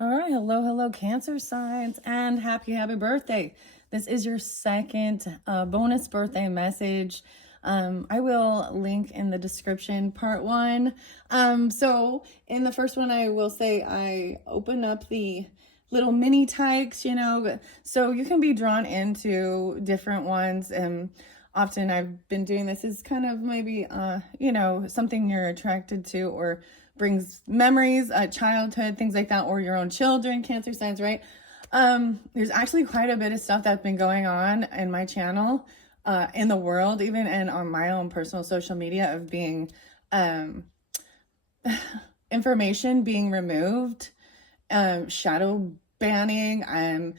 All right, hello, Cancer signs, and happy birthday. This is your second bonus birthday message. I will link in the description part one. So in the first one, I will say I open up the little mini tykes, so you can be drawn into different ones. And often I've been doing this is kind of maybe, something you're attracted to or brings memories, childhood, things like that, or your own children, Cancer signs, right? There's actually quite a bit of stuff that's been going on in my channel, in the world, even, and on my own personal social media of being, information being removed, shadow banning.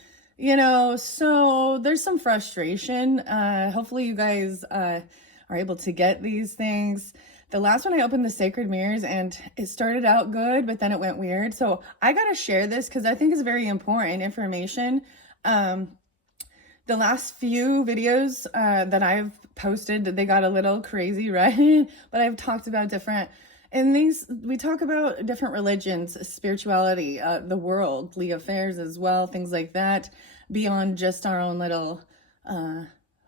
So there's some frustration. Hopefully you guys, are able to get these things. The last one I opened the Sacred Mirrors and it started out good, but then it went weird. So I got to share this because I think it's very important information. The last few videos that I've posted, they got a little crazy, right? But I've talked about we talk about different religions, spirituality, the worldly affairs as well, things like that, beyond just our own little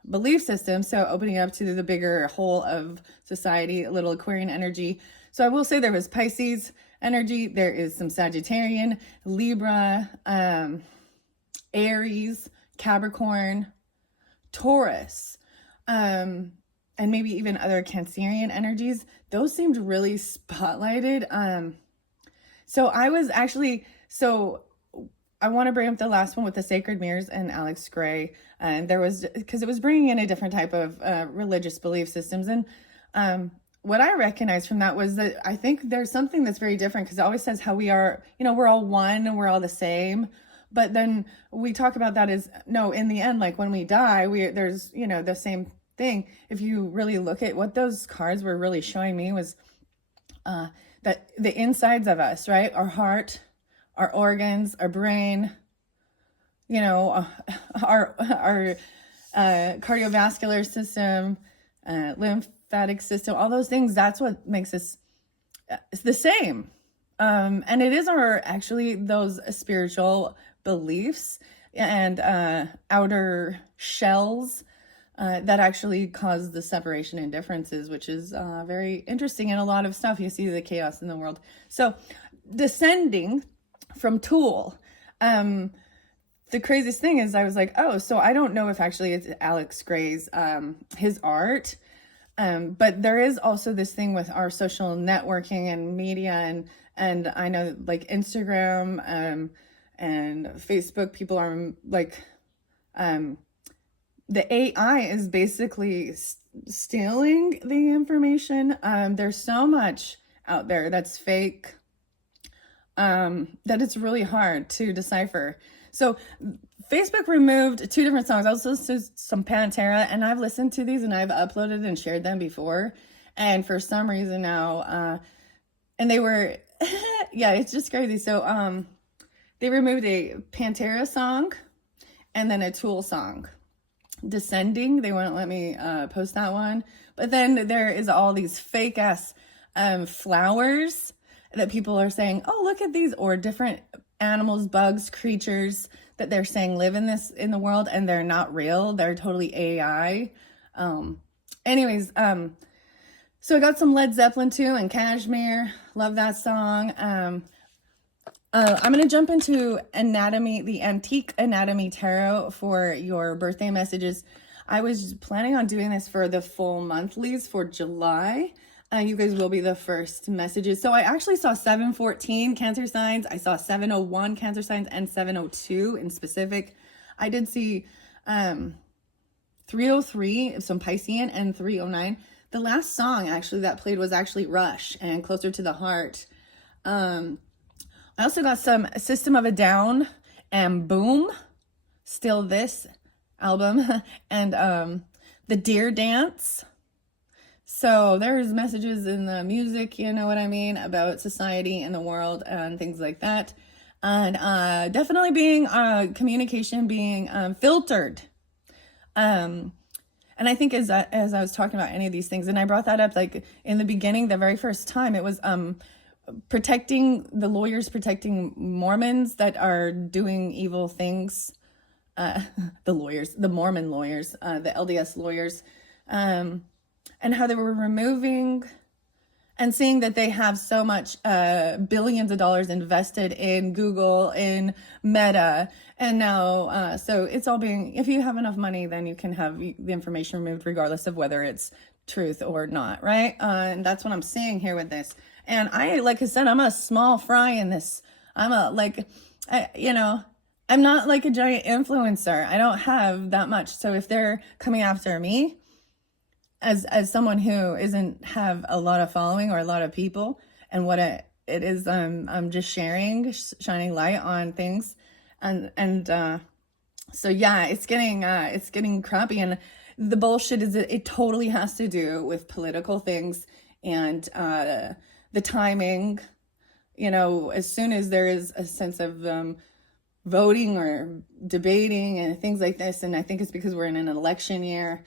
belief system. So opening up to the bigger whole of society, a little Aquarian energy. So I will say there was Pisces energy. There is some Sagittarian, Libra, Aries, Capricorn, Taurus, and maybe even other Cancerian energies. Those seemed really spotlighted. So I want to bring up the last one with the Sacred Mirrors and Alex Grey. And there was, because it was bringing in a different type of religious belief systems. And what I recognized from that was that I think there's something that's very different, because it always says how we are, we're all one and we're all the same. But then we talk about that as, no, in the end, like when we die, there's, the same thing. If you really look at what those cards were really showing me was that the insides of us, right? Our heart, our organs, our brain, our cardiovascular system, lymphatic system, all those things, that's what makes us the same. And it is actually those spiritual beliefs and outer shells that actually cause the separation and differences, which is very interesting in a lot of stuff. You see the chaos in the world. So descending from Tool, the craziest thing is I was like, oh, so I don't know if actually it's Alex Grey's, his art. But there is also this thing with our social networking and media, and I know like Instagram, and Facebook, people are like, the AI is basically stealing the information. There's so much out there that's fake, that it's really hard to decipher. So Facebook removed 2 different songs. I also listened to some Pantera, and I've listened to these and I've uploaded and shared them before. And for some reason now, and they were, yeah, it's just crazy. So they removed a Pantera song and then a Tool song. Descending, they wouldn't let me post that one. But then there is all these fake ass flowers that people are saying, oh, look at these, or different animals, bugs, creatures that they're saying live in the world, and they're not real. They're totally AI. Anyways, so I got some Led Zeppelin too, and Kashmir. Love that song. I'm going to jump into the Antique Anatomy Tarot for your birthday messages. I was planning on doing this for the full monthlies for July. You guys will be the first messages. So I actually saw 714 Cancer signs. I saw 701 Cancer signs and 702 in specific. I did see 303, some Piscean, and 309. The last song actually that played was actually Rush and Closer to the Heart. I also got some System of a Down and Boom, Still This album, and The Deer Dance. So there's messages in the music, you know what I mean, about society and the world and things like that. And definitely being communication being filtered. And I think as I was talking about any of these things, and I brought that up like in the beginning, the very first time, it was protecting the lawyers, protecting Mormons that are doing evil things. The lawyers, the Mormon lawyers, the LDS lawyers, and how they were removing and seeing that they have so much billions of dollars invested in Google, in Meta, and now so it's all being, if you have enough money, then you can have the information removed regardless of whether it's truth or not, right? And that's what I'm seeing here with this. And like I said, I'm a small fry in this. I'm not like a giant influencer. I don't have that much. So if they're coming after me, as someone who isn't have a lot of following or a lot of people, and what it is, I'm just sharing, shining light on things, and so yeah, it's getting crappy, and the bullshit is it totally has to do with political things and the timing. As soon as there is a sense of voting or debating and things like this, and I think it's because we're in an election year.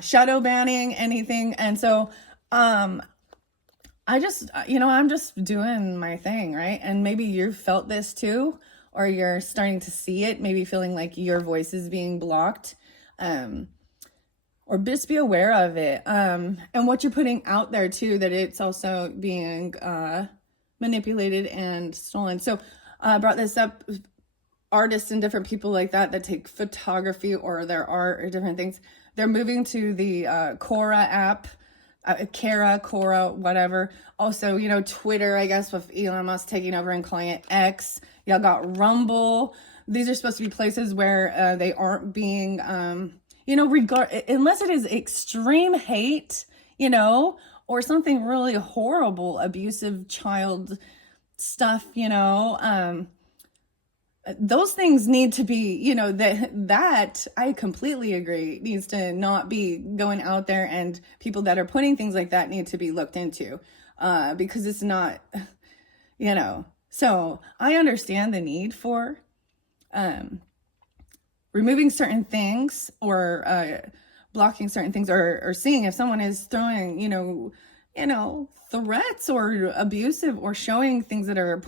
Shadow banning anything. And so, I'm just doing my thing, right? And maybe you've felt this too, or you're starting to see it, maybe feeling like your voice is being blocked, or just be aware of it. And what you're putting out there too, that it's also being, manipulated and stolen. So, I brought this up, artists and different people like that take photography or their art or different things. They're moving to the Quora app, Quora, whatever. Also, Twitter, I guess, with Elon Musk taking over and calling it X. Y'all got Rumble. These are supposed to be places where they aren't being, unless it is extreme hate, or something really horrible, abusive child stuff, those things need to be, that I completely agree needs to not be going out there, and people that are putting things like that need to be looked into, because it's not, so I understand the need for removing certain things, or blocking certain things, or seeing if someone is throwing, threats or abusive, or showing things that are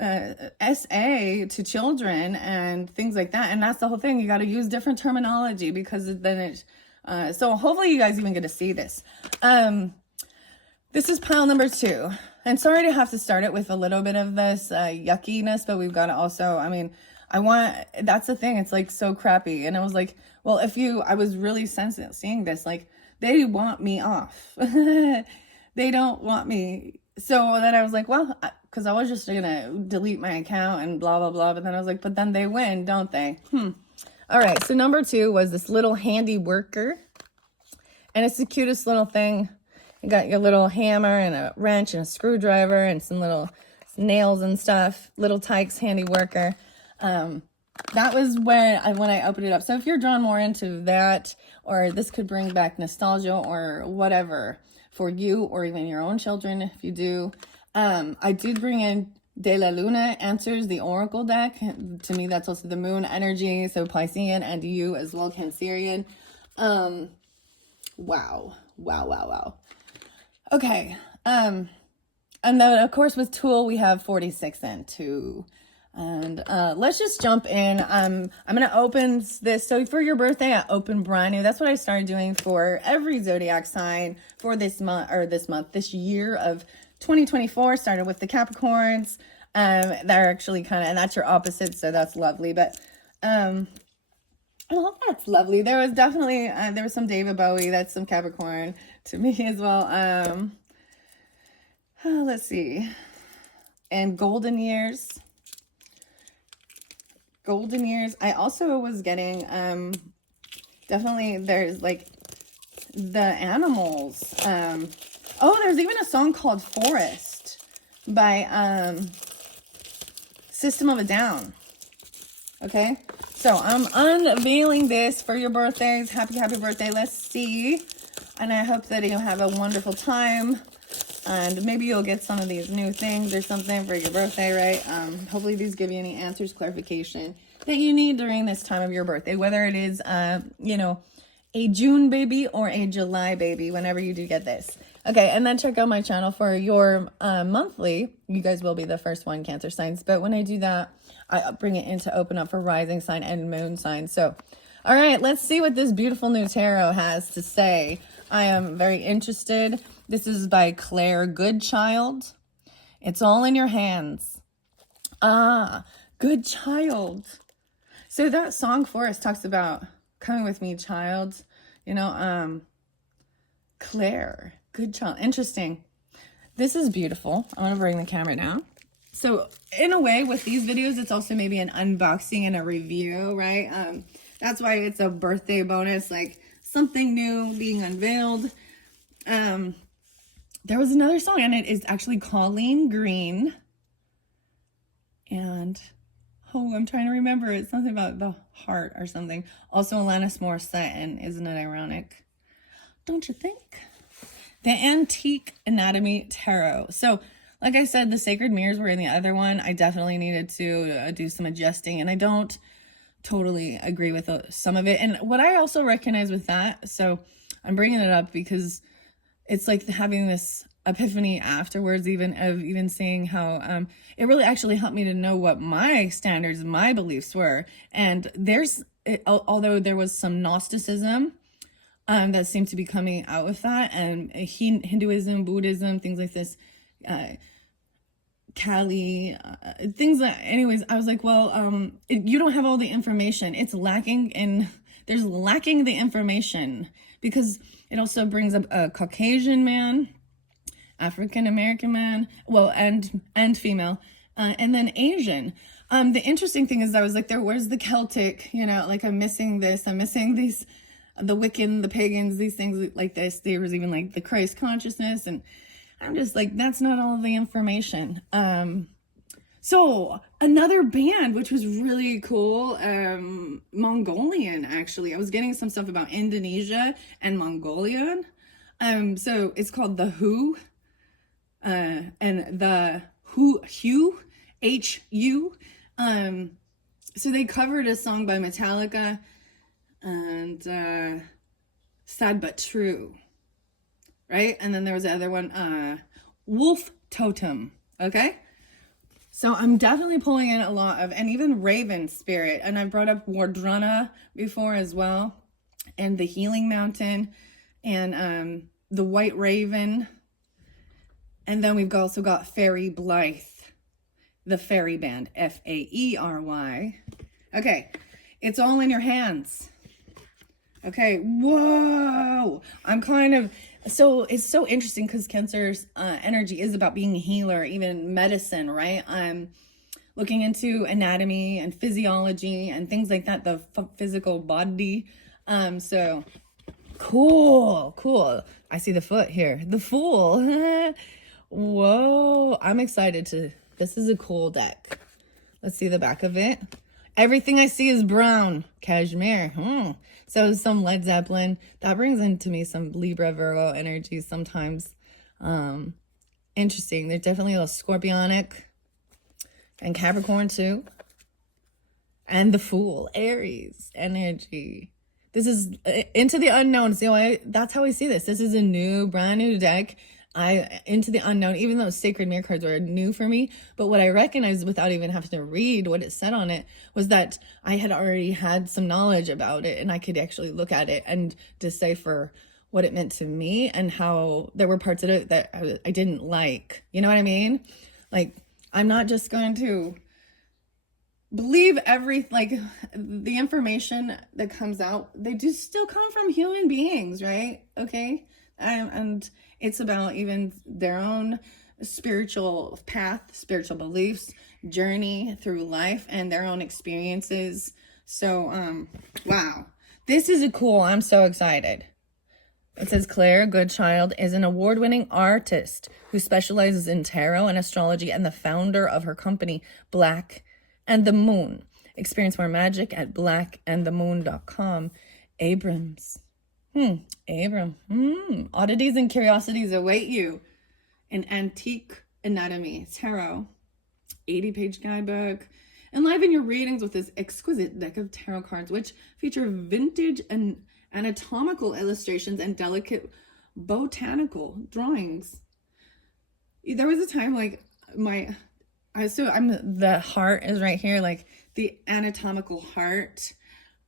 SA to children and things like that. And that's the whole thing. You got to use different terminology, because then it, so hopefully you guys even get to see this. This is pile number 2. And sorry to have to start it with a little bit of this yuckiness, but we've got to also, that's the thing. It's like so crappy. And I was like, well, I was really sensitive seeing this, like they want me off. They don't want me. So then I was like, well, because I was just going to delete my account and blah, blah, blah. But then I was like, but then they win, don't they? All right. So number 2 was this little handy worker. And it's the cutest little thing. You got your little hammer and a wrench and a screwdriver and some little nails and stuff. Little Tykes handy worker. That was when I opened it up. So if you're drawn more into that, or this could bring back nostalgia or whatever for you, or even your own children, if you do. I did bring in De La Luna Answers, the Oracle deck. To me, that's also the moon energy. So Piscean, and you as well, Cancerian. Wow. Okay. And then, of course, with Tool, we have 46 and 2. And let's just jump in. I'm going to open this. So for your birthday, I open brand new. That's what I started doing for every zodiac sign for this this year of 2024. Started with the Capricorns. They're actually kind of, and that's your opposite, so that's lovely. But well, that's lovely. There was definitely, there was some David Bowie. That's some Capricorn to me as well. Let's see. And Golden Years. I also was getting, definitely there's like the animals. There's even a song called Forest by System of a Down. Okay, so I'm unveiling this for your birthdays. Happy birthday. Let's see. And I hope that you'll have a wonderful time. And maybe you'll get some of these new things or something for your birthday, right? Hopefully these give you any answers, clarification that you need during this time of your birthday. Whether it is, a a June baby or a July baby whenever you do get this. Okay, and then check out my channel for your monthly. You guys will be the first one, Cancer signs. But when I do that, I bring it in to open up for rising sign and moon sign. So, all right, let's see what this beautiful new tarot has to say. I am very interested. This is by Claire Goodchild. It's all in your hands. Ah, good child. So that song Forest talks about coming with me, child. You know, Claire, good child. Interesting. This is beautiful. I'm going to bring the camera down. So in a way with these videos, it's also maybe an unboxing and a review, right? That's why it's a birthday bonus, like something new being unveiled. There was another song and it is actually Colleen Green. And, oh, I'm trying to remember. It's something about the heart or something. Also Alanis Morissette, and isn't it ironic? Don't you think? The Antique Anatomy Tarot. So, like I said, the Sacred Mirrors were in the other one. I definitely needed to do some adjusting, and I don't totally agree with some of it. And what I also recognize with that, so I'm bringing it up because it's like having this epiphany afterwards, even seeing how it really actually helped me to know what my standards, my beliefs were. And although there was some Gnosticism that seemed to be coming out with that, and Hinduism, Buddhism, things like this, Kali, things that, anyways, I was like, well, you don't have all the information. There's lacking the information, because it also brings up a Caucasian man, African American man, well, and female, and then Asian. The interesting thing is I was like, where's the Celtic, like I'm missing this, I'm missing these, the Wiccan, the pagans, these things like this. There was even like the Christ consciousness, and I'm just like, that's not all of the information. So another band, which was really cool, Mongolian, actually. I was getting some stuff about Indonesia and Mongolian. So it's called The Who, and the Hu, H-U. So they covered a song by Metallica, and Sad But True, right? And then there was the other one, Wolf Totem, okay? So I'm definitely pulling in a lot of, and even Raven Spirit, and I brought up Wardruna before as well, and the Healing Mountain, and the White Raven, and then we've also got Fairy Blythe, the Fairy Band, F-A-E-R-Y. Okay, it's all in your hands. Okay, whoa! I'm kind of, so it's so interesting because Cancer's energy is about being a healer, even medicine, right? I'm looking into anatomy and physiology and things like that, the physical body. So cool. I see the foot here, the Fool. Whoa, I'm excited this is a cool deck. Let's see the back of it. Everything I see is brown. Cashmere. So some Led Zeppelin. That brings into me some Libra, Virgo energy sometimes. Interesting. There's definitely a little Scorpionic. And Capricorn too. And the Fool. Aries energy. This is into the unknown. So that's how I see this. This is a brand new deck. Into the unknown, even though Sacred Mirror cards were new for me, but what I recognized without even having to read what it said on it was that I had already had some knowledge about it, and I could actually look at it and decipher what it meant to me, and how there were parts of it that I didn't like. You know what I mean? Like, I'm not just going to believe the information that comes out. They do still come from human beings, right? Okay. And it's about even their own spiritual path, spiritual beliefs, journey through life, and their own experiences. So, wow, this is cool. I'm so excited. It says Claire Goodchild is an award-winning artist who specializes in tarot and astrology, and the founder of her company, Black and the Moon. Experience more magic at blackandthemoon.com. Abrams. Oddities and curiosities await you. An Antique Anatomy Tarot, 80-page guidebook. Enliven your readings with this exquisite deck of tarot cards, which feature vintage and anatomical illustrations, and delicate botanical drawings. There was a time like the heart is right here, like the anatomical heart,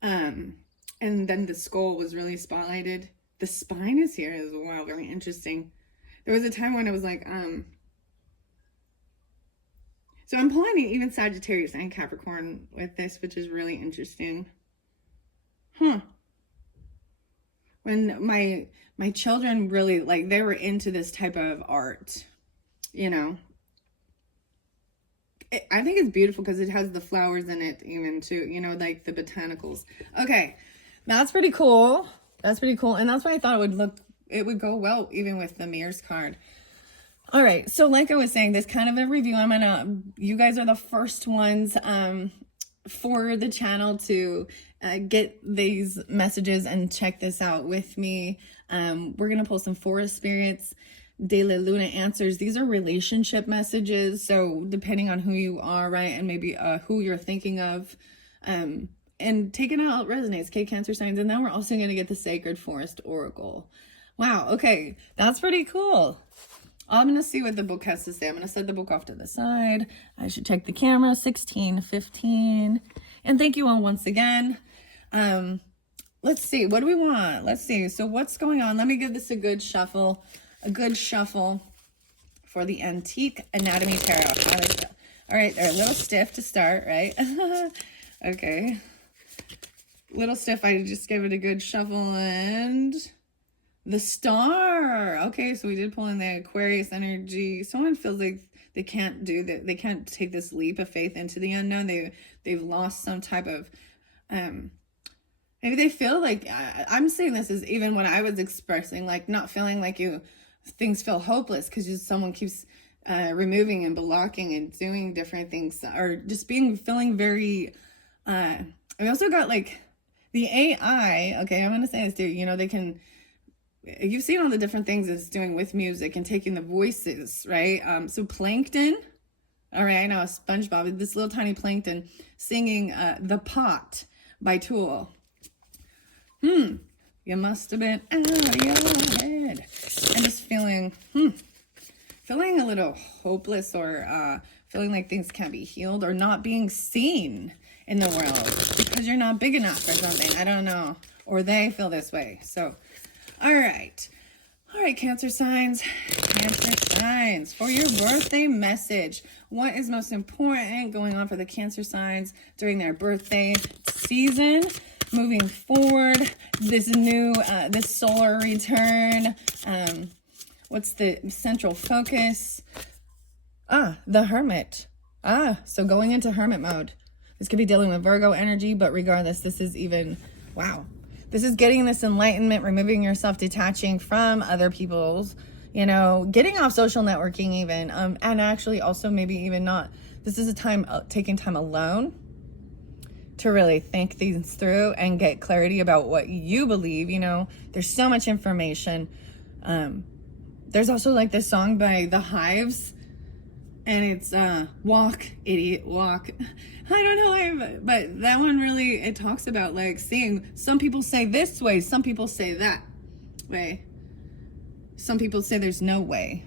and then the skull was really spotlighted. The spine is here as well, very interesting. There was a time when it was like, so I'm pulling even Sagittarius and Capricorn with this, which is really interesting. When my children really, like, they were into this type of art, you know. I think it's beautiful because it has the flowers in it even too, you know, like the botanicals. Okay, that's pretty cool. That's pretty cool. And that's why I thought it would go well even with the mirrors card. All right, so like I was saying, this kind of a review. You guys are the first ones for the channel to get these messages and check this out with me. We're gonna pull some forest spirits, De La Luna answers. These are relationship messages, so depending on who you are, right, and maybe who you're thinking of, and taking out resonates. Okay, Cancer signs. And then we're also going to get the Sacred Forest Oracle. Wow, okay, that's pretty cool. I'm going to see what the book has to say. I'm going to set the book off to the side. I should check the camera. 16, 15. And thank you all once again. Let's see, what do we want? Let's see, so what's going on? Let me give this a good shuffle. A good shuffle for the Antique Anatomy Tarot. All right, they're a little stiff to start, right? Okay. Little stiff. I just gave it a good shuffle. And the Star. Okay, so we did pull in the Aquarius energy. Someone feels like they can't do that. They can't take this leap of faith into the unknown. They've lost some type of maybe they feel like I'm saying this is even when I was expressing, like, not feeling like things feel hopeless because someone keeps removing and blocking and doing different things, or just feeling very we also got like the AI. Okay, I'm gonna say this too, you know, you've seen all the different things it's doing with music and taking the voices, right? So Plankton, all right, now SpongeBob, this little tiny Plankton singing The Pot by Tool. You must have been out of your head. And just feeling a little hopeless, or feeling like things can't be healed, or not being seen in the world because you're not big enough or something. I don't know. Or they feel this way. So, all right. All right, Cancer signs. Cancer signs. For your birthday message, what is most important going on for the Cancer signs during their birthday season? Moving forward, this new, this solar return, what's the central focus? The Hermit. So going into Hermit mode. This could be dealing with Virgo energy, but regardless, this is even, wow. This is getting this enlightenment, removing yourself, detaching from other people's, you know, getting off social networking even, and actually also maybe even not. This is a time, taking time alone to really think things through and get clarity about what you believe. You know, there's so much information. There's also like this song by The Hives, and it's Walk, Idiot, Walk. I don't know, but that one really, it talks about like seeing, some people say this way, some people say that way. Some people say there's no way.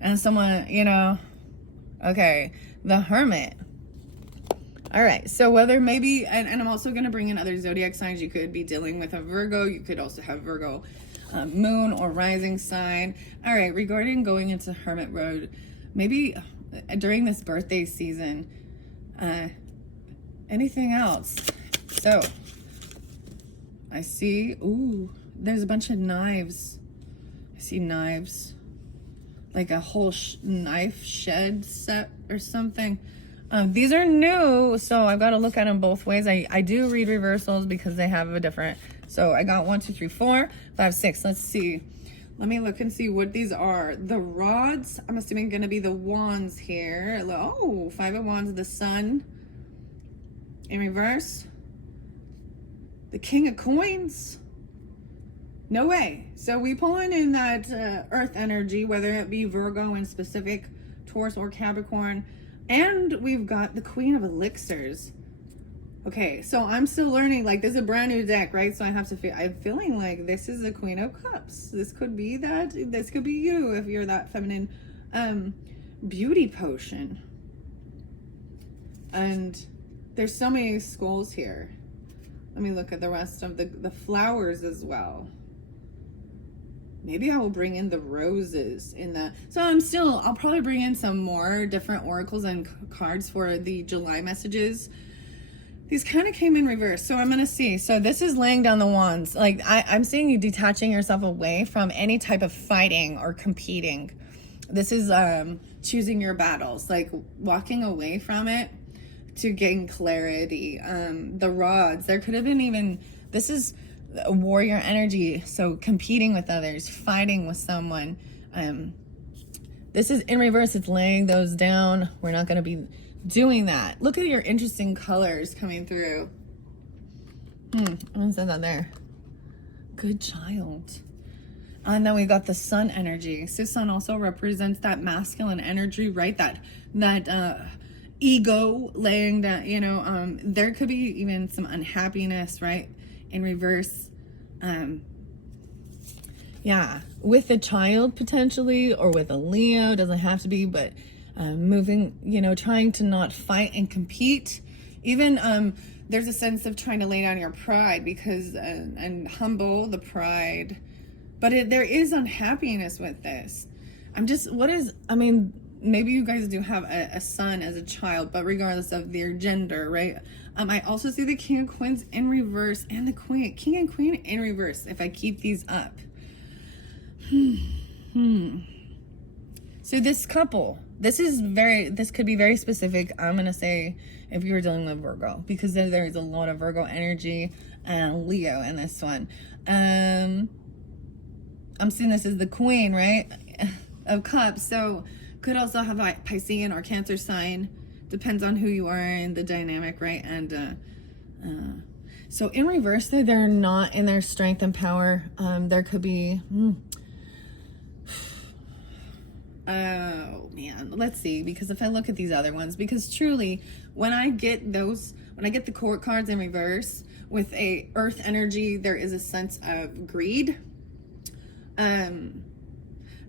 And someone, you know, okay, the Hermit. All right, so whether maybe, and I'm also going to bring in other zodiac signs. You could be dealing with a Virgo. You could also have Virgo moon or rising sign. All right, regarding going into Hermit mode, maybe during this birthday season, anything else? So I see, ooh, there's a bunch of knives. I see knives, like a whole knife shed set or something. These are new, so I've got to look at them both ways. I do read reversals because they have a different, so I got 1, 2, 3, 4, 5, 6. Let's see. Let me look and see what these are. The rods, I'm assuming going to be the wands here. Oh, 5 of wands, the sun in reverse. The king of coins. No way. So we pulling in that earth energy, whether it be Virgo in specific, Taurus or Capricorn. And we've got the queen of elixirs. Okay, so I'm still learning. Like, this is a brand new deck, right? So I have to feel, I'm feeling like this is a Queen of Cups. This could be that. This could be you if you're that feminine. Beauty potion. And there's so many skulls here. Let me look at the rest of the flowers as well. Maybe I will bring in the roses in the, so I'll probably bring in some more different oracles and cards for the July messages. These kind of came in reverse, so I'm gonna see. So this is laying down the wands. Like, I'm seeing you detaching yourself away from any type of fighting or competing. This is choosing your battles, like walking away from it to gain clarity. The rods, there could have been even, this is a warrior energy, so competing with others, fighting with someone. This is in reverse, it's laying those down. We're not gonna be doing that. Look at your interesting colors coming through. I'm gonna send that there. Good child. And then we got the sun energy. So sun also represents that masculine energy, right? That ego laying down, you know, there could be even some unhappiness, right? In reverse. Yeah, with a child potentially, or with a Leo, doesn't have to be, but moving, you know, trying to not fight and compete. Even there's a sense of trying to lay down your pride because and humble the pride, but there is unhappiness with this. I mean, maybe you guys do have a son as a child, but regardless of their gender, right? I also see the King of Coins in reverse and the King and Queen in reverse if I keep these up. So this couple, this could be very specific. I'm going to say if you were dealing with Virgo, because there's a lot of Virgo energy and Leo in this one. I'm seeing this as the Queen, right? Of Cups. So could also have a Piscean or Cancer sign. Depends on who you are and the dynamic, right? And so in reverse, they're not in their strength and power. There could be... Oh man, let's see, because if I look at these other ones, because truly when I get the court cards in reverse with a earth energy, there is a sense of greed,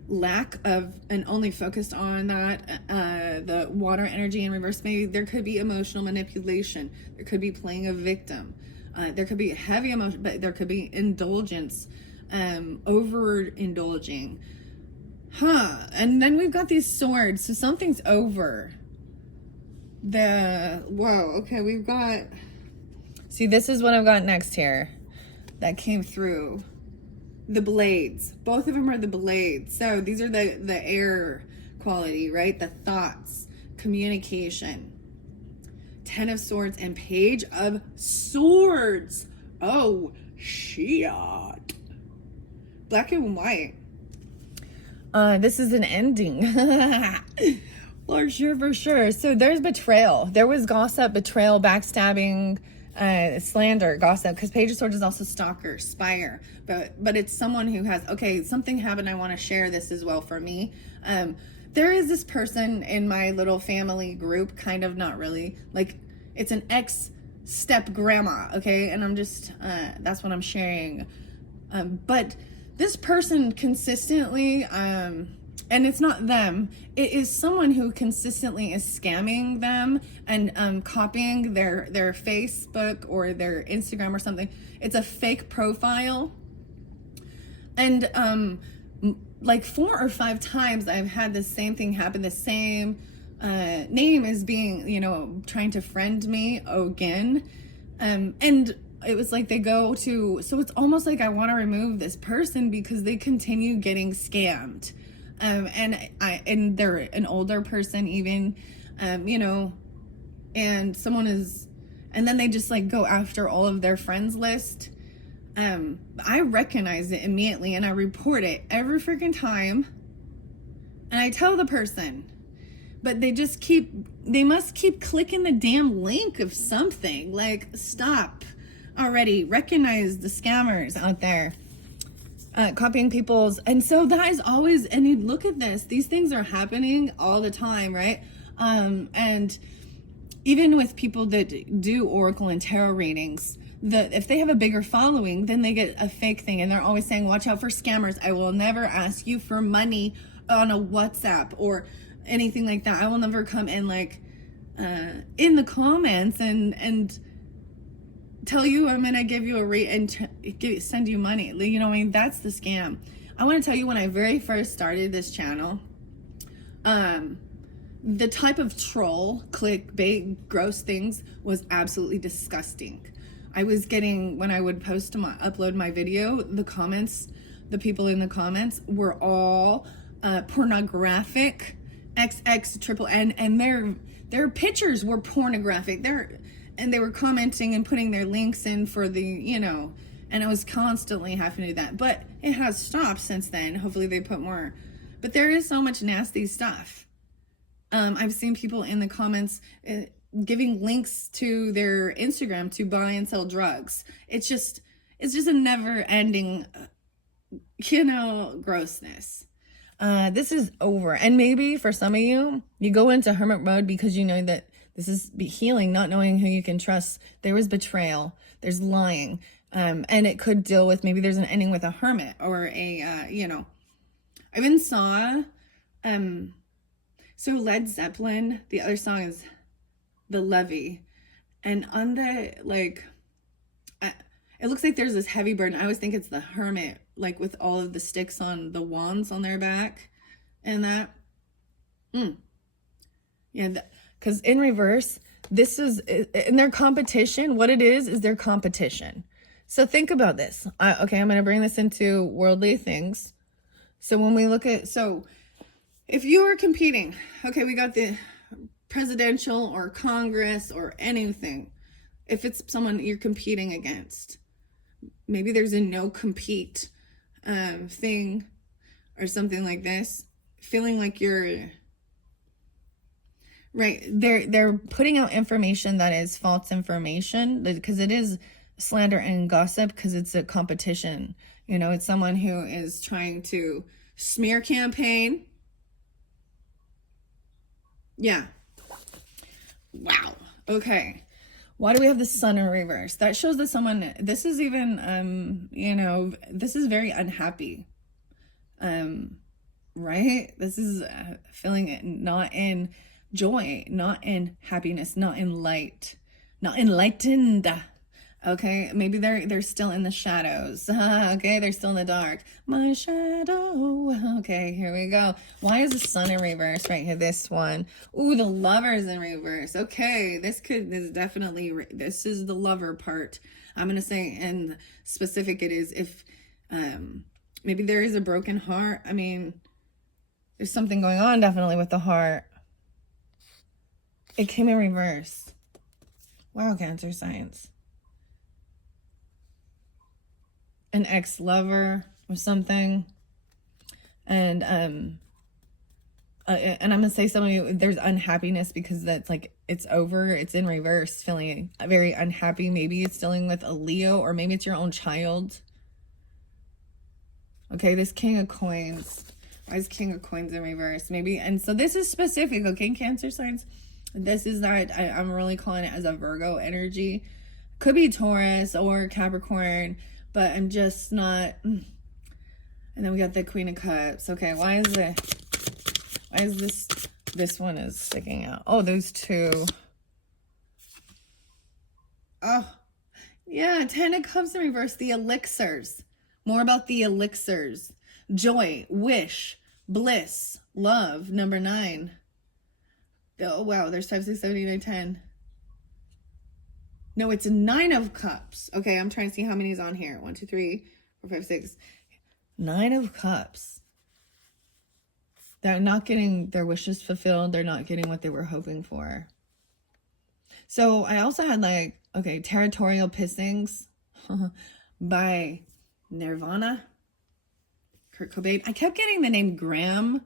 lack of, and only focused on that. The water energy in reverse, maybe there could be emotional manipulation, there could be playing a victim, there could be heavy emotion, but there could be indulgence, overindulging. And then we've got these swords, so something's over. Okay, we've got, see, this is what I've got next here that came through. The blades, both of them are the blades. So these are the air quality, right? The thoughts, communication. 10 of Swords and Page of Swords. Oh, shit. Black and white. This is an ending. For sure. So there's betrayal. There was gossip, betrayal, backstabbing, slander, gossip, because Page of Swords is also stalker, spire, but it's someone who has, okay, something happened, I want to share this as well for me. There is this person in my little family group, kind of, not really, like, it's an ex-step grandma, okay, and I'm just, that's what I'm sharing, but this person consistently, and it's not them, it is someone who consistently is scamming them and copying their Facebook or their Instagram or something. It's a fake profile. And like 4 or 5 times I've had the same thing happen. The same name is being, you know, trying to friend me again. And it was like they go to, so it's almost like I want to remove this person because they continue getting scammed. And they're an older person even, you know, and someone is, and then they just like go after all of their friends list. I recognize it immediately and I report it every freaking time. And I tell the person, but they must keep clicking the damn link of something. Like, stop already. Recognize the scammers out there. Copying people's, and so that is always, and you look at this, these things are happening all the time, right? And even with people that do oracle and tarot readings, if they have a bigger following, then they get a fake thing, and they're always saying, watch out for scammers. I will never ask you for money on a WhatsApp or anything like that. I will never come in like in the comments and tell you I'm gonna give you a rate and send you money. You know what I mean? That's the scam. I want to tell you, when I very first started this channel, the type of troll, clickbait, gross things was absolutely disgusting. I was getting, when I would upload my video, the comments, the people in the comments were all pornographic, XX, triple N, and their pictures were pornographic. And they were commenting and putting their links in for the, you know, and I was constantly having to do that. But it has stopped since then. Hopefully they put more. But there is so much nasty stuff. I've seen people in the comments giving links to their Instagram to buy and sell drugs. It's just a never ending, you know, grossness. This is over. And maybe for some of you, you go into hermit mode because you know that this is healing, not knowing who you can trust. There was betrayal. There's lying. And it could deal with, maybe there's an ending with a hermit or a, you know, I even saw, so Led Zeppelin, the other song is The Levee. And on the, like, it looks like there's this heavy burden. I always think it's the hermit, like with all of the sticks on the wands on their back and that. Yeah, because in reverse, this is, in their competition, what it is their competition. So think about this. Okay, I'm going to bring this into worldly things. So when we look at, so if you are competing, okay, we got the presidential or Congress or anything. If it's someone you're competing against, maybe there's a no compete thing or something like this, feeling like you're right. They're putting out information that is false information, because it is slander and gossip, because it's a competition. You know, it's someone who is trying to smear campaign. Yeah. Wow. Okay. Why do we have the sun in reverse? That shows that someone, this is even, you know, this is very unhappy. Right? This is feeling not in joy, not in happiness, not in light, not enlightened. Okay, maybe they're still in the shadows. Okay, they're still in the dark. My shadow. Okay, here we go. Why is the sun in reverse right here? This one. Ooh, the lover's in reverse. Okay, this is definitely, this is the lover part. I'm gonna say, and specific it is if maybe there is a broken heart. I mean, there's something going on definitely with the heart. It came in reverse. Wow, Cancer signs. An ex-lover or something. And I'm gonna say some of you, there's unhappiness because that's like, it's over, it's in reverse, feeling very unhappy. Maybe it's dealing with a Leo, or maybe it's your own child. Okay, this King of Coins. Why is King of Coins in reverse? Maybe, and so this is specific, okay, Cancer signs. This is that, I'm really calling it as a Virgo energy. Could be Taurus or Capricorn, but I'm just not. And then we got the Queen of Cups. Okay, why is this one is sticking out? Oh, those two. Oh, yeah, 10 of Cups in reverse, the elixirs. More about the elixirs. Joy, wish, bliss, love, number 9. Oh, wow, there's 5, 6, 7, 8, 9, 10. No, it's a 9 of Cups. Okay, I'm trying to see how many is on here. 1, 2, 3, 4, 5, 6. 9 of Cups. They're not getting their wishes fulfilled. They're not getting what they were hoping for. So I also had like, okay, Territorial Pissings by Nirvana. Kurt Cobain. I kept getting the name Graham,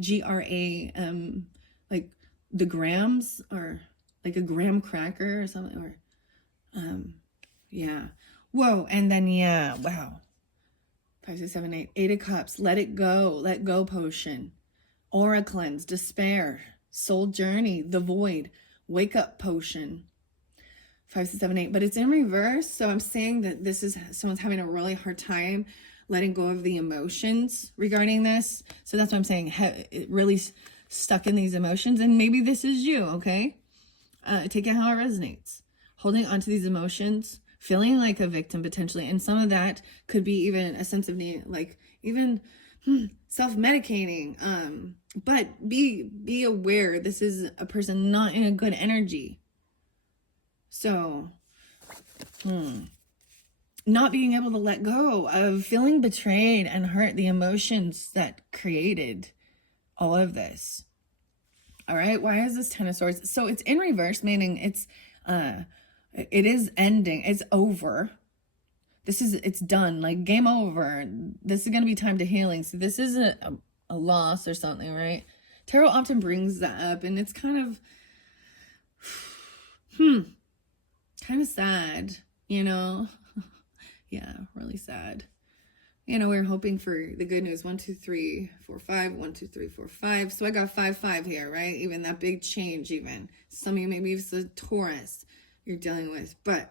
G-R-A-M, like the Grams, or like a graham cracker or something, or yeah. Whoa, and then yeah, wow. 5, 6, 7, 8. 8 of Cups. Let it go. Let go potion. Aura cleanse. Despair. Soul journey. The void. wake up potion. 5, 6, 7, 8, but it's in reverse. So I'm saying that this is someone's having a really hard time letting go of the emotions regarding this. So that's what I'm saying. It really stuck in these emotions, and maybe this is you. Okay, take it how it resonates. Holding on to these emotions, feeling like a victim potentially, and some of that could be even a sense of need, like even self-medicating. But be aware this is a person not in a good energy. So, not being able to let go of feeling betrayed and hurt, the emotions that created all of this. All right, why is this Ten of Swords? So it's in reverse, meaning it is ending. It's over. It's done, like game over. This is going to be time to healing. So this isn't a loss or something, right? Tarot often brings that up, and it's kind of, kind of sad, you know? Yeah, really sad. You know, we're hoping for the good news. 1, 2, 3, 4, 5. 1, 2, 3, 4, 5. So I got 5, 5 here, right? Even that big change, even. Some of you, maybe it's a Taurus you're dealing with. But,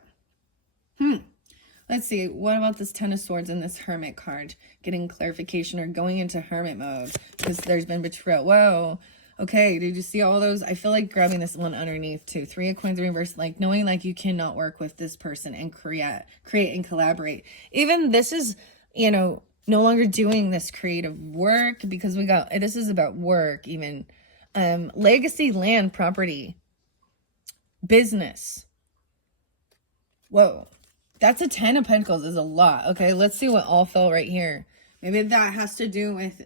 let's see. What about this Ten of Swords and this Hermit card? Getting clarification or going into Hermit mode because there's been betrayal. Whoa. Okay, did you see all those? I feel like grabbing this one underneath too. 3 of Coins reverse, like knowing like you cannot work with this person and create and collaborate. Even this is, you know, no longer doing this creative work because this is about work even. Legacy, land, property, business. Whoa, that's a 10 of Pentacles is a lot. Okay, let's see what all fell right here. Maybe that has to do with,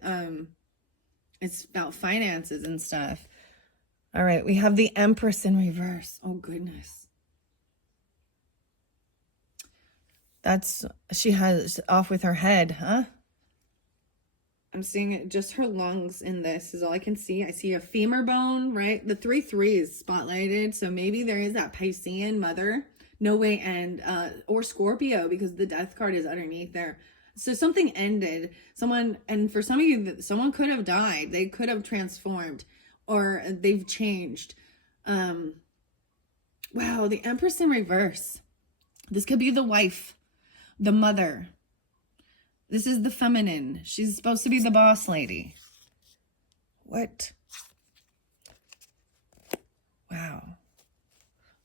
it's about finances and stuff. All right, we have the Empress in reverse. Oh, goodness. She has off with her head, huh? I'm seeing it, just her lungs in this is all I can see. I see a femur bone, right? The 3-3 is spotlighted. So maybe there is that Piscean mother. No way, and or Scorpio, because the death card is underneath there. So something ended. And for some of you, someone could have died. They could have transformed, or they've changed. Wow, the Empress in reverse. This could be the wife, the mother. This is the feminine. She's supposed to be the boss lady. What? Wow.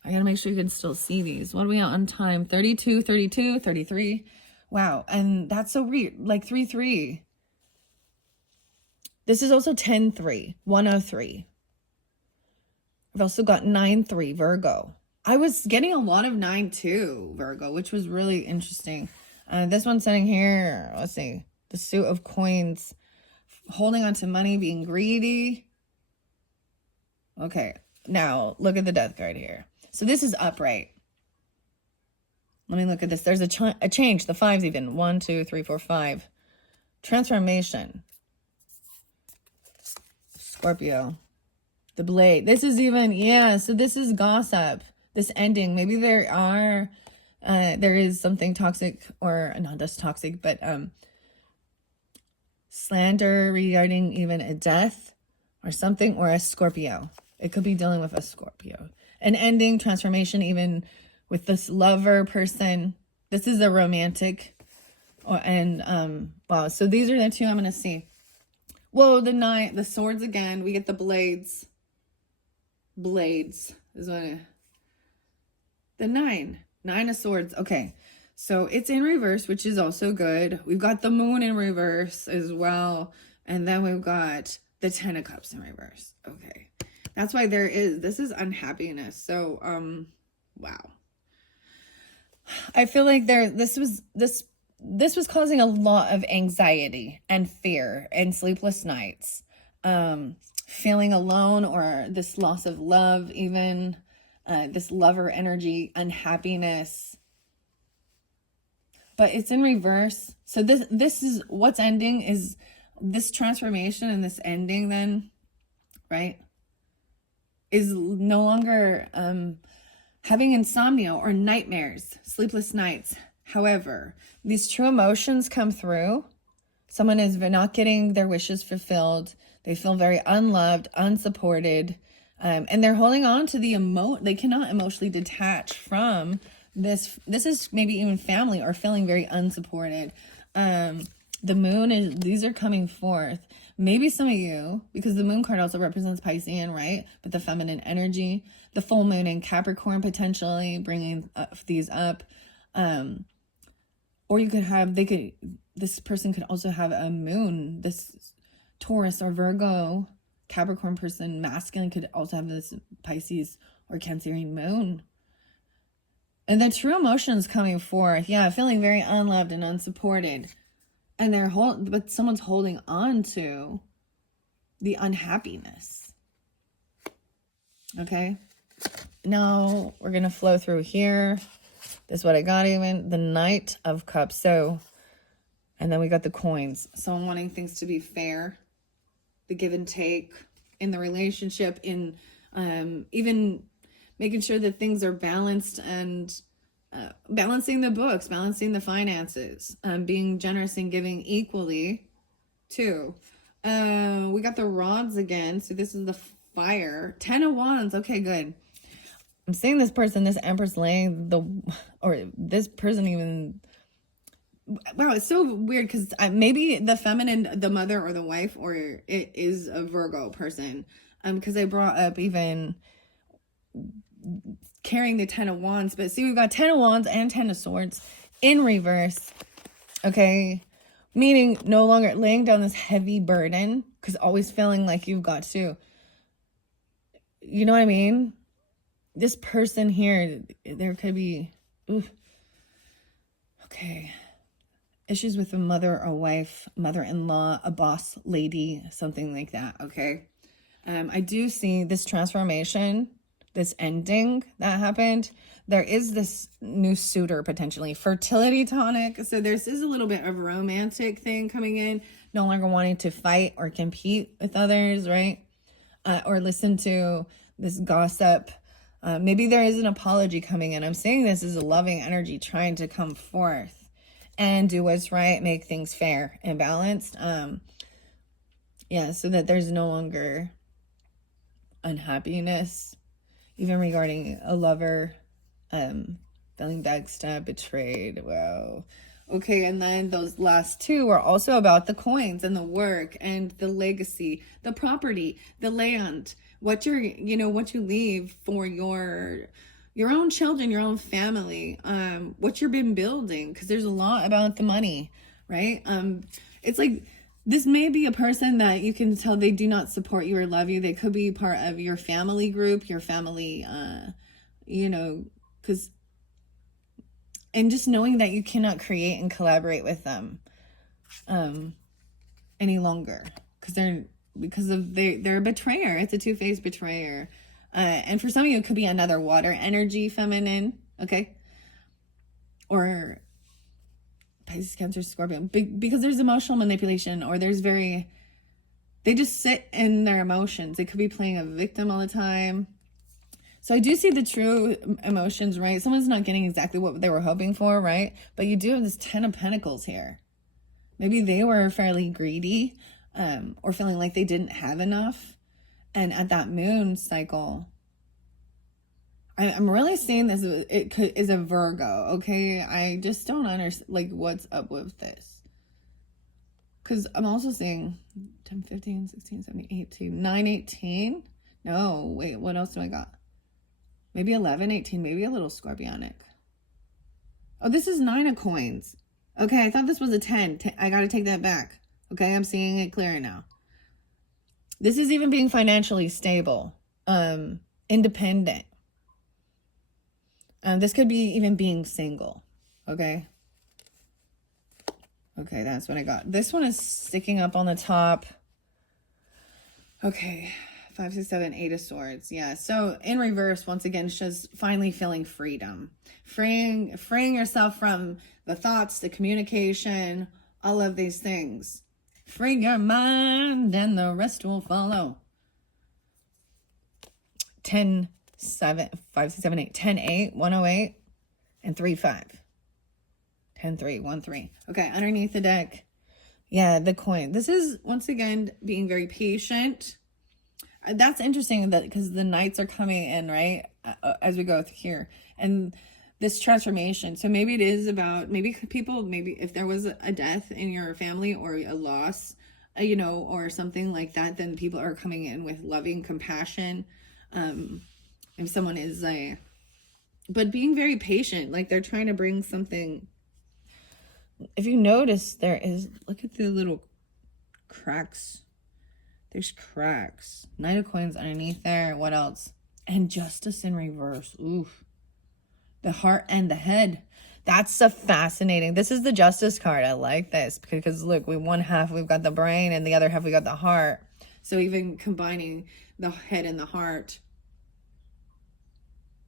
I gotta make sure you can still see these. What are we on time? 32, 32, 33. Wow, and that's so weird, like 3-3. This is also 10-3, 103. I've also got 9-3, Virgo. I was getting a lot of 9-2, Virgo, which was really interesting. This one sitting here, let's see, the suit of coins, holding on to money, being greedy. Okay, now look at the death card here. So this is upright. Let me look at this. There's a change. The 5s even. 1, 2, 3, 4, 5. Transformation. Scorpio. The blade. This is even, yeah. So this is gossip. This ending. Maybe there is something toxic, or not just toxic, but slander regarding even a death or something, or a Scorpio. It could be dealing with a Scorpio. An ending, transformation, even with this lover person. This is a romantic. Wow. So these are the 2 I'm going to see. Whoa, the swords again. We get the blades. Blades is what the 9 of swords. Okay. So it's in reverse, which is also good. We've got the moon in reverse as well. And then we've got the 10 of cups in reverse. Okay. That's why this is unhappiness. So, wow. I feel like this was causing a lot of anxiety and fear and sleepless nights. Feeling alone, or this loss of love, even this lover energy, unhappiness. But it's in reverse. So this is what's ending, is this transformation, and this ending then, right, is no longer having insomnia or nightmares, sleepless nights. However, these true emotions come through. Someone is not getting their wishes fulfilled. They feel very unloved, unsupported. And they're holding on to the they cannot emotionally detach from this. This is maybe even family, or feeling very unsupported. The moon is, these are coming forth. Maybe some of you, because the moon card also represents Piscean, right? But the feminine energy, the full moon in Capricorn potentially bringing these up. Or you could have, this person could also have a moon, this Taurus or Virgo, Capricorn person, masculine, could also have this Pisces or Cancerian moon. And the true emotions coming forth, yeah, feeling very unloved and unsupported. And but someone's holding on to the unhappiness. Okay. Now we're going to flow through here. This is what I got, even the Knight of Cups. So, and then we got the coins. So I'm wanting things to be fair, the give and take in the relationship, in even making sure that things are balanced, and balancing the books, balancing the finances, being generous and giving equally too. We got the rods again. So this is the fire. 10 of Wands. Okay, good. I'm seeing this person, this Empress laying or this person even, wow, it's so weird, because maybe the feminine, the mother or the wife, or it is a Virgo person, because I brought up even carrying the 10 of Wands. But see, we've got 10 of Wands and 10 of Swords in reverse. Okay, meaning no longer laying down this heavy burden, because always feeling like you've got to, you know what I mean? This person here, there could be, okay, issues with a mother, a wife, mother-in-law, a boss lady, something like that, okay? I do see this transformation, this ending that happened. There is this new suitor, potentially. Fertility tonic. So there's a little bit of a romantic thing coming in. No longer wanting to fight or compete with others, right? Or listen to this gossip. Maybe there is an apology coming in. I'm saying this is a loving energy trying to come forth and do what's right, make things fair and balanced. Yeah, so that there's no longer unhappiness, even regarding a lover, feeling backstabbed, betrayed. Wow. Okay, and then those last two are also about the coins and the work and the legacy, the property, the land, what what you leave for your own children, your own family, what you've been building, because there's a lot about the money, right? It's like, this may be a person that you can tell they do not support you or love you. They could be part of your family group, your family, because, and just knowing that you cannot create and collaborate with them any longer, because they're a betrayer. It's a two-faced betrayer. And for some of you, it could be another water energy, feminine, okay? Or Pisces, Cancer, Scorpio, because there's emotional manipulation, or they just sit in their emotions. They could be playing a victim all the time. So I do see the true emotions, right? Someone's not getting exactly what they were hoping for, right? But you do have this 10 of Pentacles here. Maybe they were fairly greedy, or feeling like they didn't have enough. And at that moon cycle, I'm really seeing this, is a Virgo, okay? I just don't understand, like, what's up with this. Because I'm also seeing 10, 15, 16, 17, 18, 9, 18. No, wait, what else do I got? Maybe 11, 18, maybe a little scorpionic. Oh, this is 9 of coins. Okay, I thought this was a 10. I got to take that back. Okay, I'm seeing it clearer now. This is even being financially stable, independent. This could be even being single, okay? Okay, that's what I got. This one is sticking up on the top. Okay, 5, 6, 7, 8 of Swords. Yeah, so in reverse, once again, it's just finally feeling freedom. Freeing yourself from the thoughts, the communication, all of these things. Free your mind and the rest will follow. 10, 7, 5, 6, 7, 8, 10, 8, 108, and 3, 5. 10, 3, 1, 3. Okay, underneath the deck. Yeah, the coin. This is, once again, being very patient. That's interesting, that because the nights are coming in, right? As we go through here. And this transformation. So maybe it is about, maybe people, maybe if there was a death in your family or a loss, you know, or something like that, then people are coming in with loving compassion. If someone is but being very patient, like they're trying to bring something. If you notice, there is, look at the little cracks. There's cracks. Knight of Coins underneath there. What else? And Justice in reverse. Oof. The heart and the head. That's a fascinating. This is the Justice card. I like this because look, one half we've got the brain and the other half we got the heart. So even combining the head and the heart,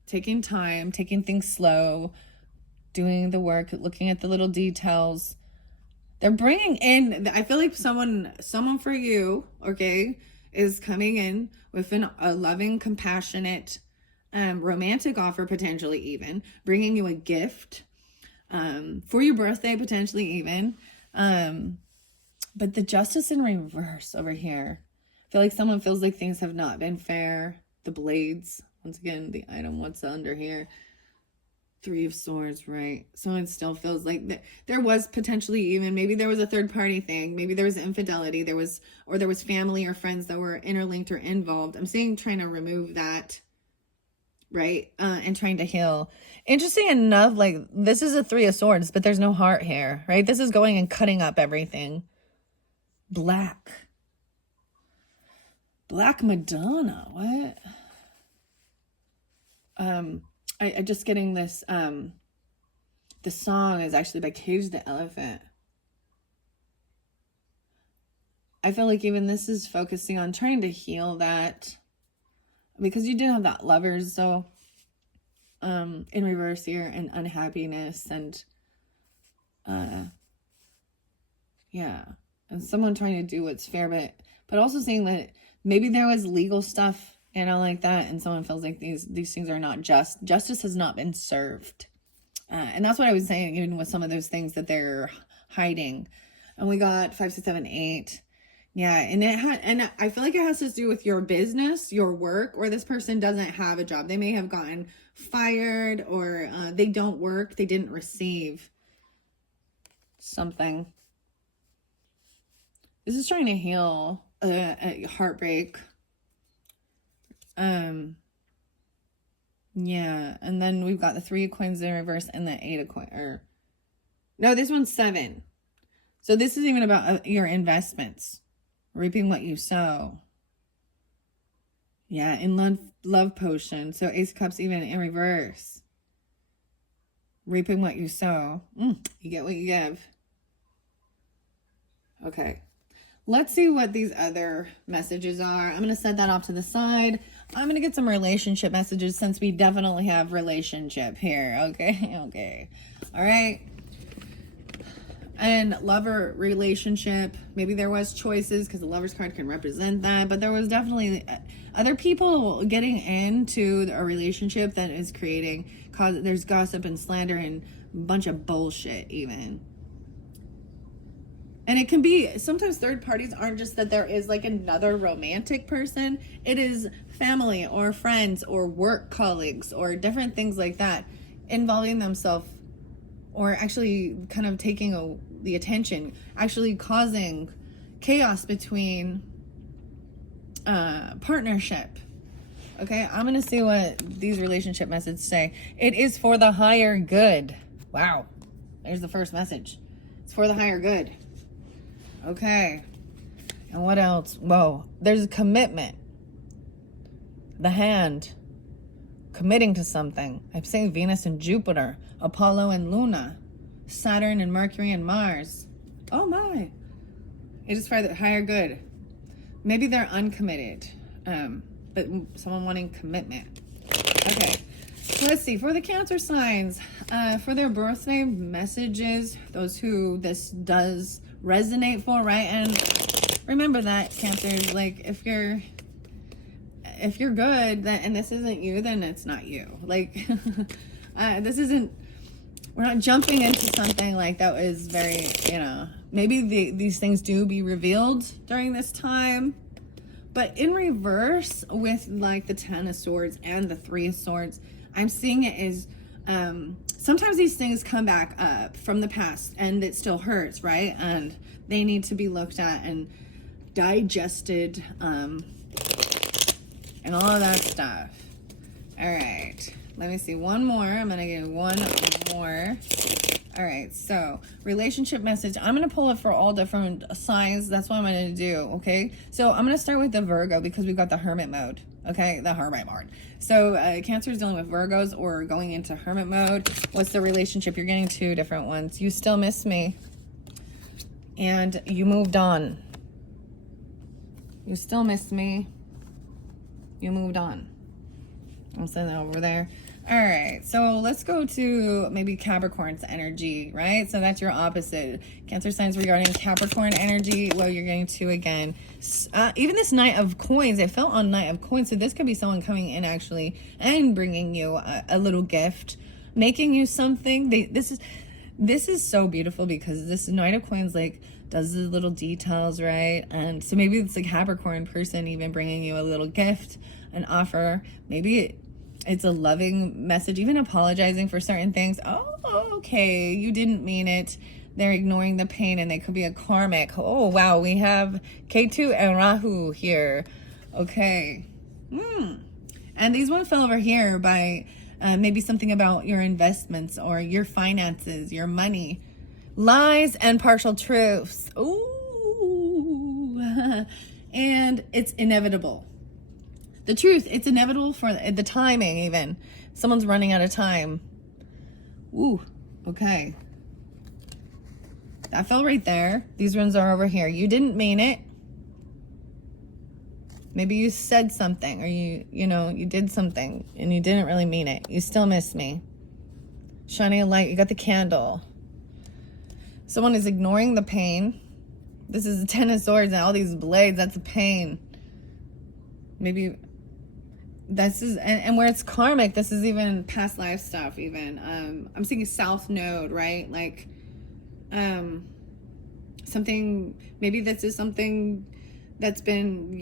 taking time, taking things slow, doing the work, looking at the little details. They're bringing in, I feel like someone for you, okay, is coming in with a loving, compassionate, romantic offer, potentially even bringing you a gift for your birthday, potentially even. But the Justice in reverse over here, I feel like someone feels like things have not been fair. The blades, once again, the item, what's under here? 3 of Swords, right? Someone still feels like there was potentially even, maybe there was a third party thing. Maybe there was infidelity. There was family or friends that were interlinked or involved. I'm saying trying to remove that, right? And trying to heal. Interesting enough, like this is a 3 of Swords, but there's no heart here, right? This is going and cutting up everything. Black Madonna, what? I just getting this, the song is actually by Cage the Elephant. I feel like even this is focusing on trying to heal that, because you did have that Lovers, so in reverse here, and unhappiness, and yeah, and someone trying to do what's fair, but also saying that maybe there was legal stuff, you know, like that, and someone feels like these things are not just. Justice has not been served. And that's what I was saying, even with some of those things that they're hiding. And we got 5, 6, 7, 8. Yeah, and I feel like it has to do with your business, your work, or this person doesn't have a job. They may have gotten fired, or they don't work, they didn't receive something. This is trying to heal a heartbreak. Yeah, and then we've got the 3 of Coins in reverse and the 8 of Coins. No, this one's 7. So this is even about your investments, reaping what you sow. Yeah, in love potion. So Ace of Cups even in reverse, reaping what you sow. You get what you give. Okay. Let's see what these other messages are. I'm going to set that off to the side. I'm going to get some relationship messages since we definitely have relationship here. Okay. Okay. All right. And lover relationship. Maybe there was choices because the Lover's card can represent that. But there was definitely other people getting into a relationship that is creating, there's gossip and slander and a bunch of bullshit even. And it can be, sometimes third parties aren't just that there is like another romantic person. It is family or friends or work colleagues or different things like that involving themselves, or actually kind of taking the attention, actually causing chaos between partnership. Okay, I'm going to see what these relationship messages say. It is for the higher good. Wow. There's the first message. It's for the higher good. Okay. And what else? Whoa. There's a commitment. The hand. Committing to something. I'm saying Venus and Jupiter. Apollo and Luna. Saturn and Mercury and Mars. Oh my. It is for the higher good. Maybe they're uncommitted. But someone wanting commitment. Okay. So let's see. For the Cancer signs. For their birthday messages. Those who this does resonate for, right? And remember that, Cancers, like if you're good, then, and this isn't you, then it's not you. Like this isn't, we're not jumping into something like that was very, you know, maybe these things do be revealed during this time, But in reverse with like the 10 of swords and the 3 of swords, I'm seeing it as sometimes these things come back up from the past and it still hurts, right? And they need to be looked at and digested and all of that stuff. All right, let me see one more. I'm gonna get one more. All right, so relationship message. I'm going to pull it for all different signs. That's what I'm going to do, okay? So I'm going to start with the Virgo because we've got the hermit mode, okay? The hermit mode. So Cancer is dealing with Virgos or going into hermit mode. What's the relationship? You're getting 2 different ones. You still miss me. And you moved on. You still miss me. You moved on. I'll send that over there. All right, so let's go to maybe Capricorn's energy, right? So that's your opposite. Cancer signs regarding Capricorn energy. Well, you're getting 2 again. Even this Knight of Coins, it felt on Knight of Coins. So this could be someone coming in actually and bringing you a little gift, making you something. This is so beautiful because this Knight of Coins like does the little details, right? And so maybe it's a Capricorn person even bringing you a little gift, an offer. Maybe it's a loving message, even apologizing for certain things. Oh, okay, you didn't mean it. They're ignoring the pain and they could be a karmic. Oh, wow, we have Ketu and Rahu here. Okay. And these ones fell over here by maybe something about your investments or your finances, your money. Lies and partial truths. Ooh. And it's inevitable. The truth, it's inevitable for the timing even. Someone's running out of time. Ooh, okay. That fell right there. These ones are over here. You didn't mean it. Maybe you said something or you did something and you didn't really mean it. You still miss me. Shining a light. You got the candle. Someone is ignoring the pain. This is the 10 of Swords and all these blades. That's a pain. Maybe this is, and where it's karmic, this is even past life stuff even. I'm seeing South Node, right? Like, something, maybe this is something that's been,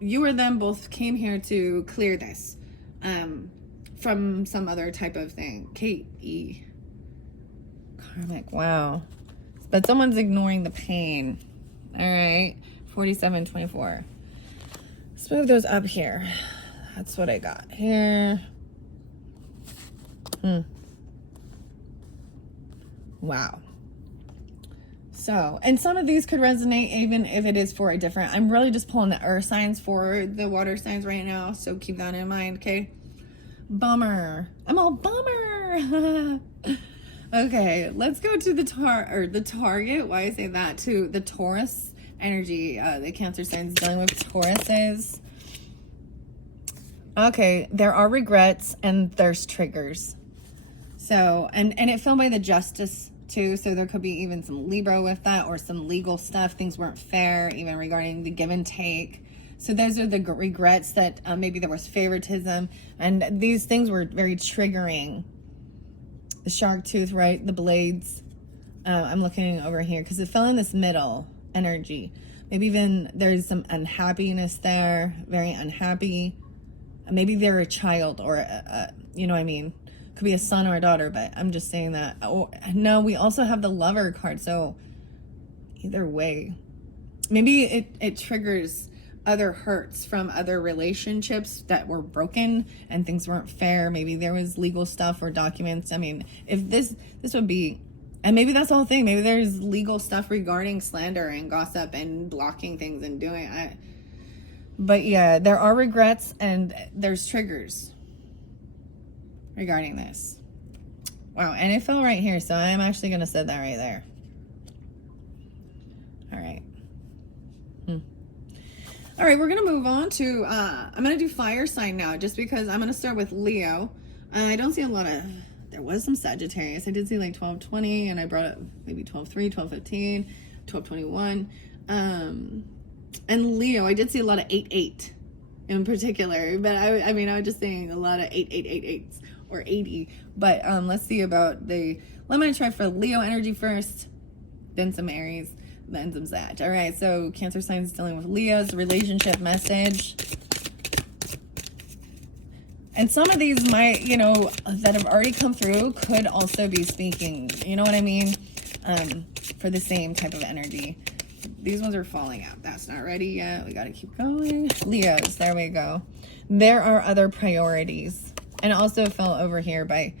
you or them both came here to clear this, from some other type of thing. K-E. Karmic, wow. But someone's ignoring the pain. All right, 4724. Let's move those up here. That's what I got here. Wow. So, and some of these could resonate even if it is for a different, I'm really just pulling the earth signs for the water signs right now. So keep that in mind, okay? Bummer. I'm all bummer. Okay, let's go to the target. Why I say that? To the Taurus energy. The Cancer signs dealing with Tauruses. Okay, there are regrets and there's triggers. So, and it fell by the Justice too. So there could be even some Libra with that or some legal stuff. Things weren't fair, even regarding the give and take. So those are the regrets that maybe there was favoritism and these things were very triggering. The shark tooth, right? The blades. I'm looking over here because it fell in this middle energy. Maybe even there's some unhappiness there, very unhappy. Maybe they're a child or, you know what I mean? Could be a son or a daughter, but I'm just saying that. Oh, no, we also have the Lover card. So either way, maybe it triggers other hurts from other relationships that were broken and things weren't fair. Maybe there was legal stuff or documents. I mean, if this would be, and maybe that's the whole thing. Maybe there's legal stuff regarding slander and gossip and blocking things and doing it. But yeah, there are regrets and there's triggers regarding this. Wow, and it fell right here, so I'm actually going to set that right there. All right. All right, we're going to move on to, I'm going to do fire sign now, just because I'm going to start with Leo. I don't see a lot of, there was some Sagittarius. I did see like 1220, and I brought up maybe 12:3, 12:15, 12:21. And Leo, I did see a lot of 8/8 in particular, but I mean, I was just saying a lot of 8/8/8/8s or 80. But let's see about I'm going to try for Leo energy first, then some Aries, the ends of that. All right, so Cancer signs dealing with Leo's relationship message. And some of these might, you know, that have already come through could also be speaking, you know what I mean? For the same type of energy. These ones are falling out. That's not ready yet. We got to keep going. Leos, there we go. There are other priorities. And also fell over here by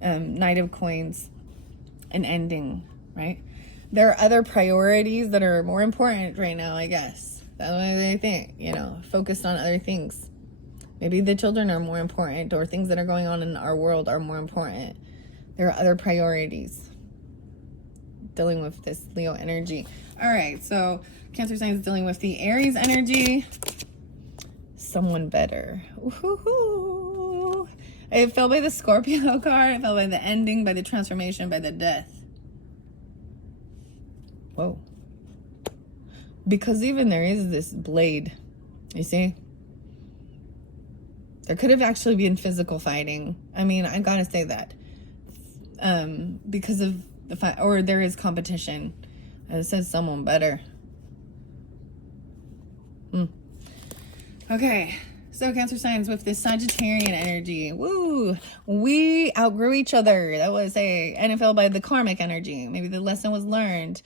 Knight of Coins, an ending, right? There are other priorities that are more important right now, I guess. That's what they think, you know, focused on other things. Maybe the children are more important, or things that are going on in our world are more important. There are other priorities dealing with this Leo energy. All right, so Cancer sign is dealing with the Aries energy. Someone better. Ooh-hoo-hoo. It fell by the Scorpio card. It fell by the ending, by the transformation, by the death. Whoa. Because even there is this blade, you see? There could have actually been physical fighting. I mean, I gotta say that. Because of the fight, or there is competition. It says someone better. Okay, so Cancer signs with this Sagittarian energy. Woo! We outgrew each other. That was and it fell by the karmic energy. Maybe the lesson was learned.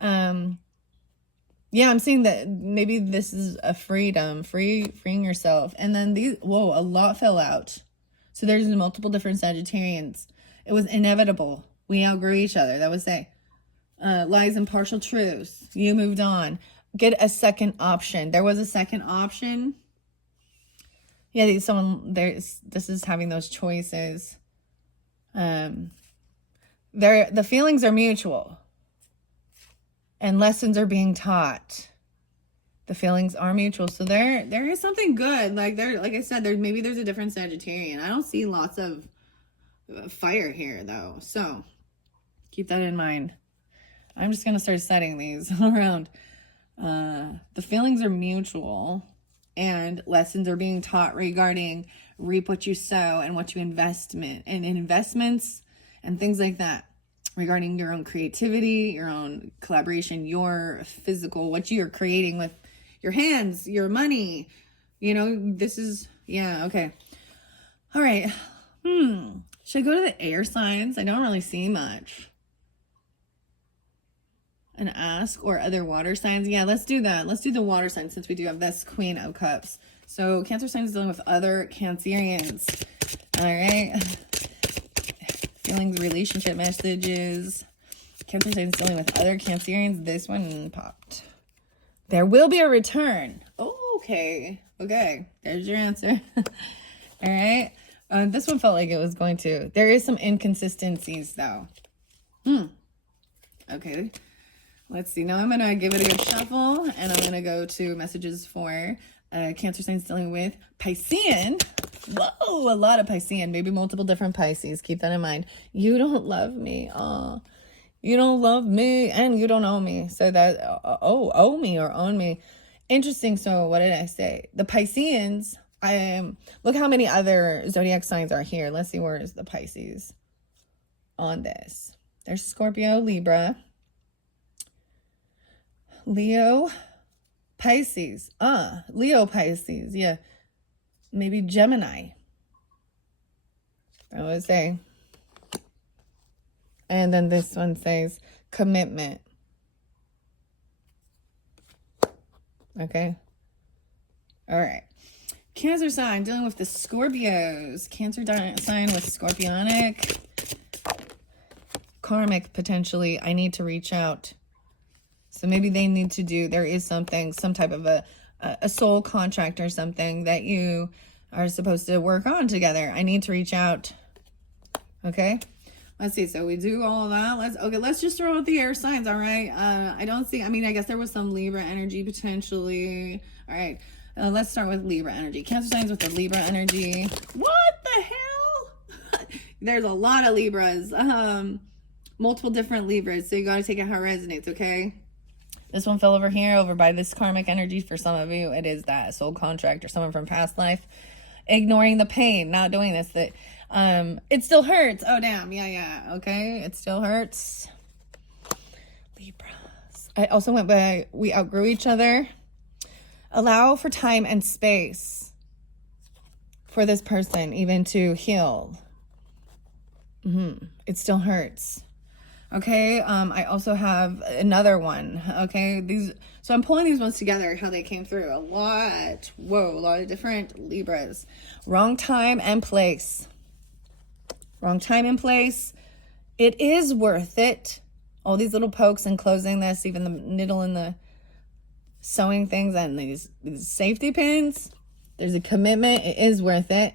Yeah, I'm seeing that maybe this is a freedom, freeing yourself. And then a lot fell out. So there's multiple different Sagittarians. It was inevitable. We outgrew each other. That was lies and partial truths. You moved on. Get a second option. There was a second option. Yeah, this is having those choices. The feelings are mutual. And lessons are being taught. The feelings are mutual. So there is something good. Like I said, maybe there's a different Sagittarian. I don't see lots of fire here though. So keep that in mind. I'm just going to start setting these around. The feelings are mutual and lessons are being taught regarding reap what you sow and what you invest in investments and things like that. Regarding your own creativity, your own collaboration, your physical, what you're creating with your hands, your money. You know, this is, yeah, okay. All right. Should I go to the air signs? I don't really see much. And ask, or other water signs. Yeah, let's do that. Let's do the water signs since we do have this Queen of Cups. So Cancer signs dealing with other Cancerians. All right. Feelings, relationship messages. Cancer signs dealing with other Cancerians. This one popped. There will be a return. Oh, okay. Okay. There's your answer. All right. This one felt like it was going to. There is some inconsistencies, though. Okay. Let's see. Now I'm going to give it a good shuffle. And I'm going to go to messages for Cancer signs dealing with Piscean. Whoa, a lot of Piscean, maybe multiple different Pisces. Keep that in mind. You don't love me. You don't love me and you don't owe me. So that, owe me or own me. Interesting. So what did I say? The Pisceans, look how many other zodiac signs are here. Let's see, where is the Pisces on this? There's Scorpio, Libra, Leo, Pisces. Leo, Pisces. Yeah. Maybe Gemini. I would say. And then this one says commitment. Okay. All right. Cancer sign dealing with the Scorpios. Cancer sign with Scorpionic. Karmic, potentially. I need to reach out. So maybe they need to do, there is something, some type of a soul contract or something that you are supposed to work on together. I need to reach out. Okay. Let's see. So we do all of that. Let's just throw out the air signs. All right. I don't see, I guess there was some Libra energy potentially. All right. Let's start with Libra energy. Cancer signs with the Libra energy. What the hell? There's a lot of Libras. Multiple different Libras. So you got to take it how it resonates. Okay. This one fell over here, over by this karmic energy. For some of you, it is that soul contract or someone from past life. Ignoring the pain, not doing this. It still hurts. Oh, damn. Yeah. Okay. It still hurts. Libras. I also went by, we outgrew each other. Allow for time and space for this person even to heal. It still hurts. Okay, I also have another one. Okay, so I'm pulling these ones together, how they came through. A lot of different Libras. Wrong time and place. Wrong time and place. It is worth it. All these little pokes and closing this, even the needle and the sewing things and these safety pins. There's a commitment. It is worth it.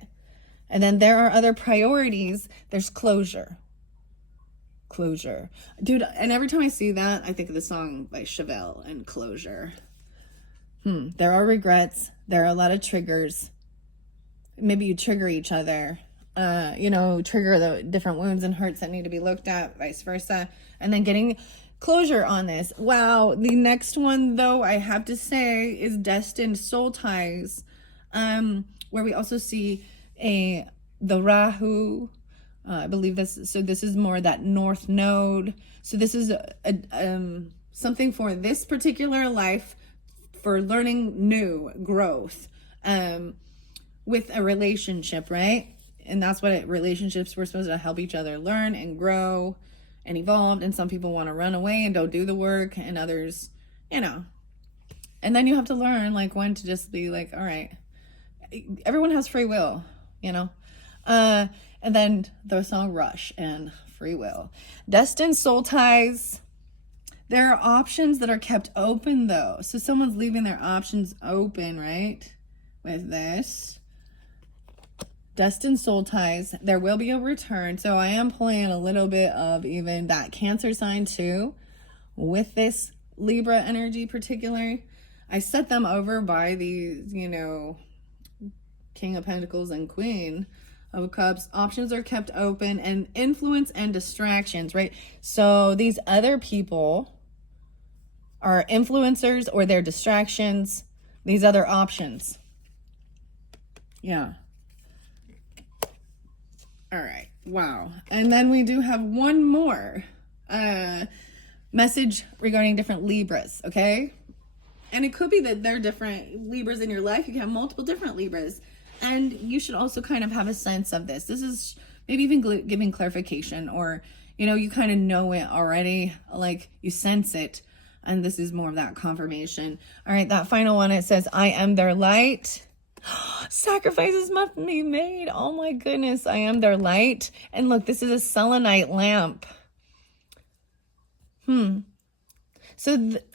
And then there are other priorities. There's closure. Closure. Dude, and every time I see that, I think of the song by Chevelle and Closure. There are regrets. There are a lot of triggers. Maybe you trigger each other. Trigger the different wounds and hurts that need to be looked at, vice versa. And then getting closure on this. Wow. The next one, though, I have to say, is Destined Soul Ties, where we also see the Rahu. I believe this is more that north node. So this is something for this particular life, for learning new growth with a relationship, right? And that's what relationships, we're supposed to help each other learn and grow and evolve. And some people want to run away and don't do the work, and others, and then you have to learn like when to just be like, all right, everyone has free will, and then the song Rush and Free Will. Destined Soul Ties. There are options that are kept open, though. So someone's leaving their options open, right? With this. Destined Soul Ties. There will be a return. So I am pulling a little bit of even that Cancer sign, too. With this Libra energy particularly. I set them over by these, King of Pentacles and Queen of Cups. Options are kept open, and influence and distractions, right? So these other people are influencers or they're distractions. These other options. Yeah. All right. Wow. And then we do have one more message regarding different Libras, okay? And it could be that there are different Libras in your life. You can have multiple different Libras. And you should also kind of have a sense of this. This is maybe even giving clarification, or, you kind of know it already, like you sense it. And this is more of that confirmation. All right, that final one, it says, I am their light. Sacrifices must be made. Oh my goodness, I am their light. And look, this is a selenite lamp. So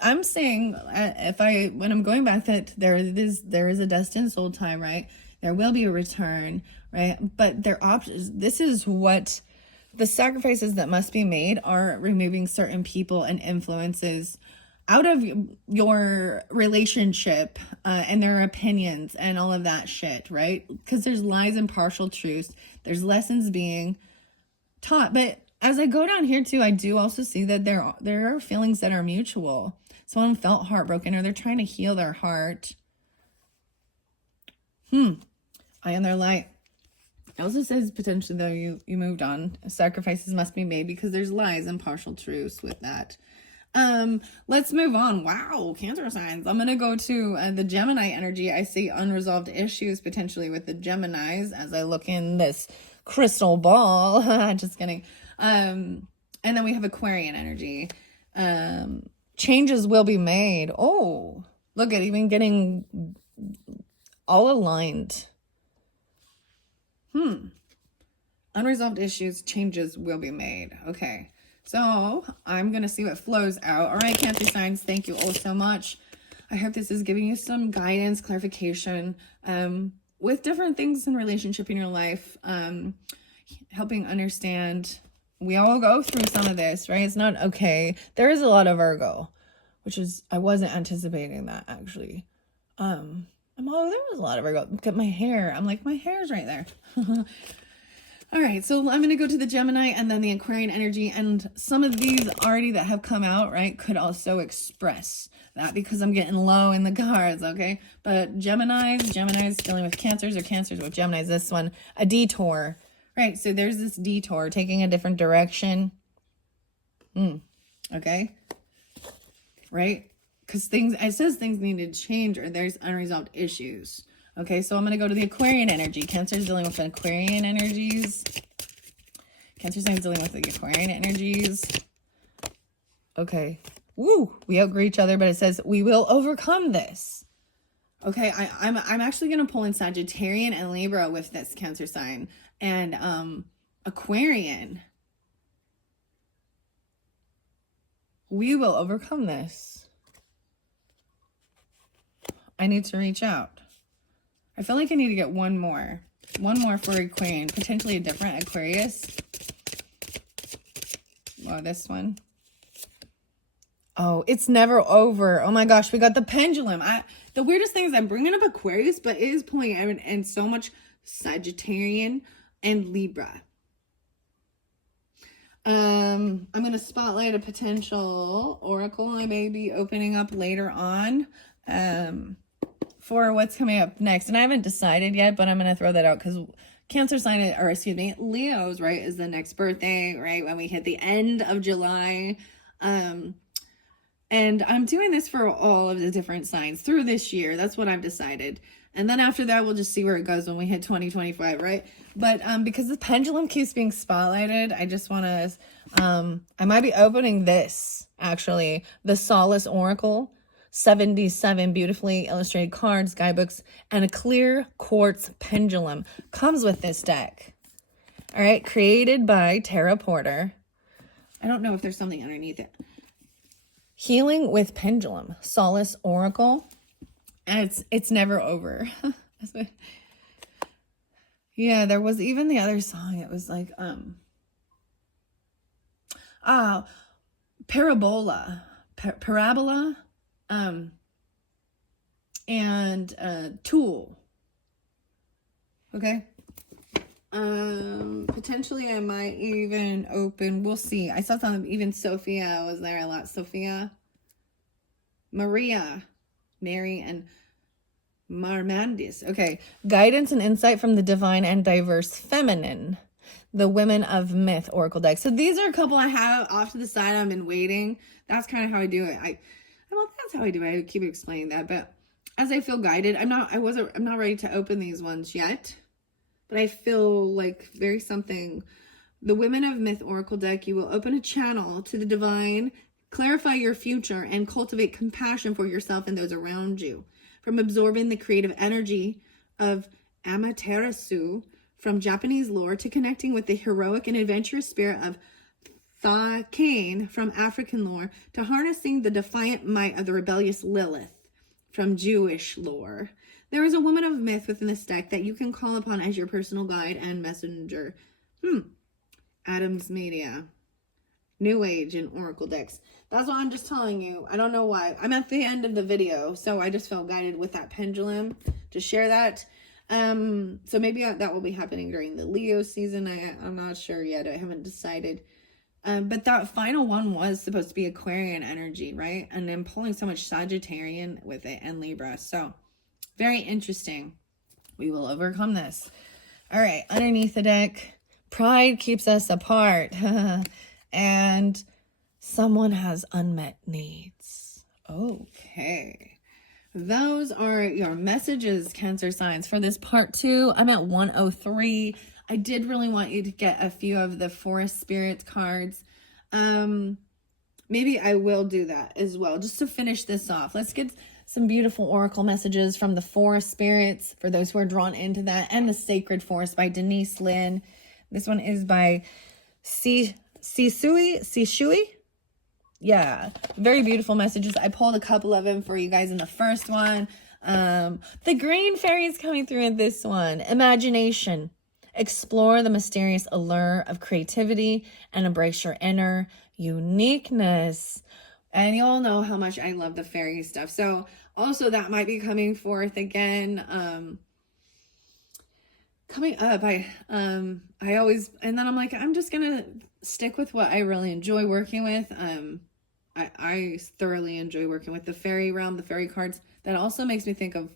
I'm saying, when I'm going back, that there is a destined soul time, right? There will be a return, right? But their options, this is what the sacrifices that must be made are: removing certain people and influences out of your relationship and their opinions and all of that shit, right? Because there's lies and partial truths. There's lessons being taught. But as I go down here too, I do also see that there are feelings that are mutual. Someone felt heartbroken, or they're trying to heal their heart. I am their light. It also says potentially, though, you moved on. Sacrifices must be made because there's lies and partial truths with that. Let's move on. Wow, Cancer signs. I'm going to go to the Gemini energy. I see unresolved issues potentially with the Geminis as I look in this crystal ball. Just kidding. And then we have Aquarian energy. Changes will be made. Oh, look at even getting all aligned. Unresolved issues, changes will be made. Okay. So I'm going to see what flows out. All right, Cancer signs, thank you all so much. I hope this is giving you some guidance, clarification, with different things in relationship in your life, helping understand. We all go through some of this, right? It's not okay. There is a lot of Virgo, which is, I wasn't anticipating that actually. There was a lot of Virgo. Look at my hair. I'm like, my hair's right there. All right, so I'm going to go to the Gemini and then the Aquarian energy, and some of these already that have come out, right, could also express that because I'm getting low in the cards, okay? But Geminis dealing with Cancers, or Cancers with Geminis. This one, a detour, right? So there's this detour, taking a different direction. Okay. right? Because it says things need to change or there's unresolved issues. Okay, so I'm going to go to the Aquarian energy. Cancer is dealing with Aquarian energies. Cancer sign is dealing with the Aquarian energies. Okay. Woo! We outgrew each other, but it says we will overcome this. Okay, I'm actually going to pull in Sagittarian and Libra with this Cancer sign. And Aquarian. We will overcome this. I need to reach out. I feel like I need to get one more. One more for Aquarian. Potentially a different Aquarius. Oh, this one. Oh, it's never over. Oh my gosh, we got the pendulum. The weirdest thing is I'm bringing up Aquarius, but it is pulling in so much Sagittarian and Libra. I'm going to spotlight a potential oracle I may be opening up later on for what's coming up next. And I haven't decided yet, but I'm going to throw that out because Cancer sign, or excuse me, Leo's, right, is the next birthday, right, when we hit the end of July. And I'm doing this for all of the different signs through this year. That's what I've decided. And then after that, we'll just see where it goes when we hit 2025, right? But because the pendulum keeps being spotlighted, I just want to, I might be opening this, actually, the Solace Oracle, 77 beautifully illustrated cards, guidebooks, and a clear quartz pendulum comes with this deck. All right, created by Tara Porter. I don't know if there's something underneath it. Healing with Pendulum, Solace Oracle. And it's never over. Yeah, there was even the other song. It was like Parabola. Parabola. And Tool. Okay. Potentially I might even open, we'll see. I saw some, even Sophia was there a lot. Sophia, Maria, Mary, and Marmandis. Okay. Guidance and insight from the divine and diverse feminine. The Women of Myth Oracle deck. So these are a couple I have off to the side. I've been waiting. That's kind of how I do it. Well, that's how I do it. I keep explaining that, but as I feel guided, I'm not ready to open these ones yet. But I feel like very something. The Women of Myth Oracle deck, you will open a channel to the divine, clarify your future, and cultivate compassion for yourself and those around you. From absorbing the creative energy of Amaterasu from Japanese lore to connecting with the heroic and adventurous spirit of Thakane from African lore to harnessing the defiant might of the rebellious Lilith from Jewish lore. There is a woman of myth within this deck that you can call upon as your personal guide and messenger. Adams Media. New Age and Oracle decks. That's what I'm just telling you. I don't know why. I'm at the end of the video, so I just felt guided with that pendulum to share that. So maybe that will be happening during the Leo season. I'm not sure yet. I haven't decided. But that final one was supposed to be Aquarian energy, right? And I'm pulling so much Sagittarian with it and Libra. So very interesting. We will overcome this. All right. Underneath the deck, pride keeps us apart. And someone has unmet needs. Okay. Those are your messages, Cancer signs, for this part 2. I'm at 103. I did really want you to get a few of the Forest Spirits cards. Maybe I will do that as well, just to finish this off. Let's get some beautiful oracle messages from the Forest Spirits for those who are drawn into that, and the Sacred Forest by Denise Linn. This one is by Sishui. Yeah, very beautiful messages. I pulled a couple of them for you guys in the first one. The green fairy is coming through in this one. Imagination. Explore the mysterious allure of creativity and embrace your inner uniqueness. And you all know how much I love the fairy stuff. So also that might be coming forth again. Coming up, I always, and then I'm like, I'm just gonna stick with what I really enjoy working with. I thoroughly enjoy working with the fairy realm, the fairy cards. That also makes me think of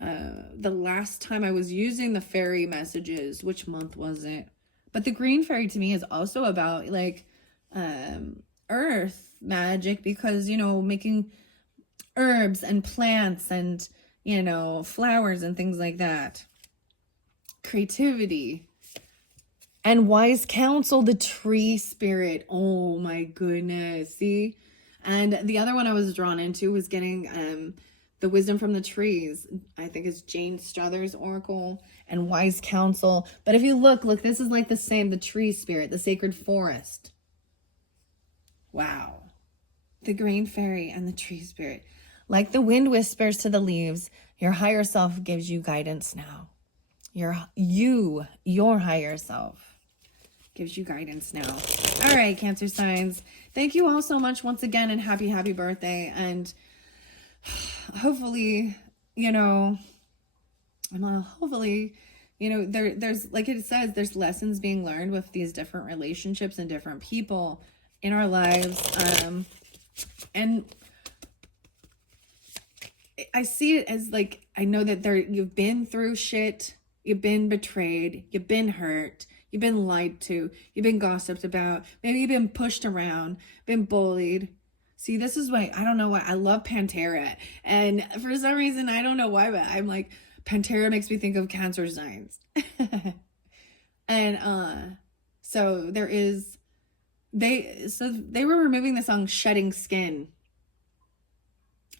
the last time I was using the fairy messages. Which month was it? But the green fairy to me is also about like earth magic because, you know, making herbs and plants and, you know, flowers and things like that. Creativity. And wise counsel, the tree spirit. Oh my goodness. See? And the other one I was drawn into was getting the wisdom from the trees. I think it's Jane Struthers Oracle and wise counsel. But if you look, this is like the same, the tree spirit, the sacred forest. Wow. The green fairy and the tree spirit. Like the wind whispers to the leaves, your higher self gives you guidance now. Your higher self gives you guidance now. All right, Cancer signs. Thank you all so much once again, and happy birthday. And hopefully, you know, there's, like it says, there's lessons being learned with these different relationships and different people in our lives. And I see it as like, I know that you've been through shit, you've been betrayed, you've been hurt, you've been lied to, you've been gossiped about, maybe you've been pushed around, been bullied. See, this is why, I don't know why, I love Pantera. And for some reason, I don't know why, but I'm like, Pantera makes me think of Cancer signs. And so they were removing the song Shedding Skin.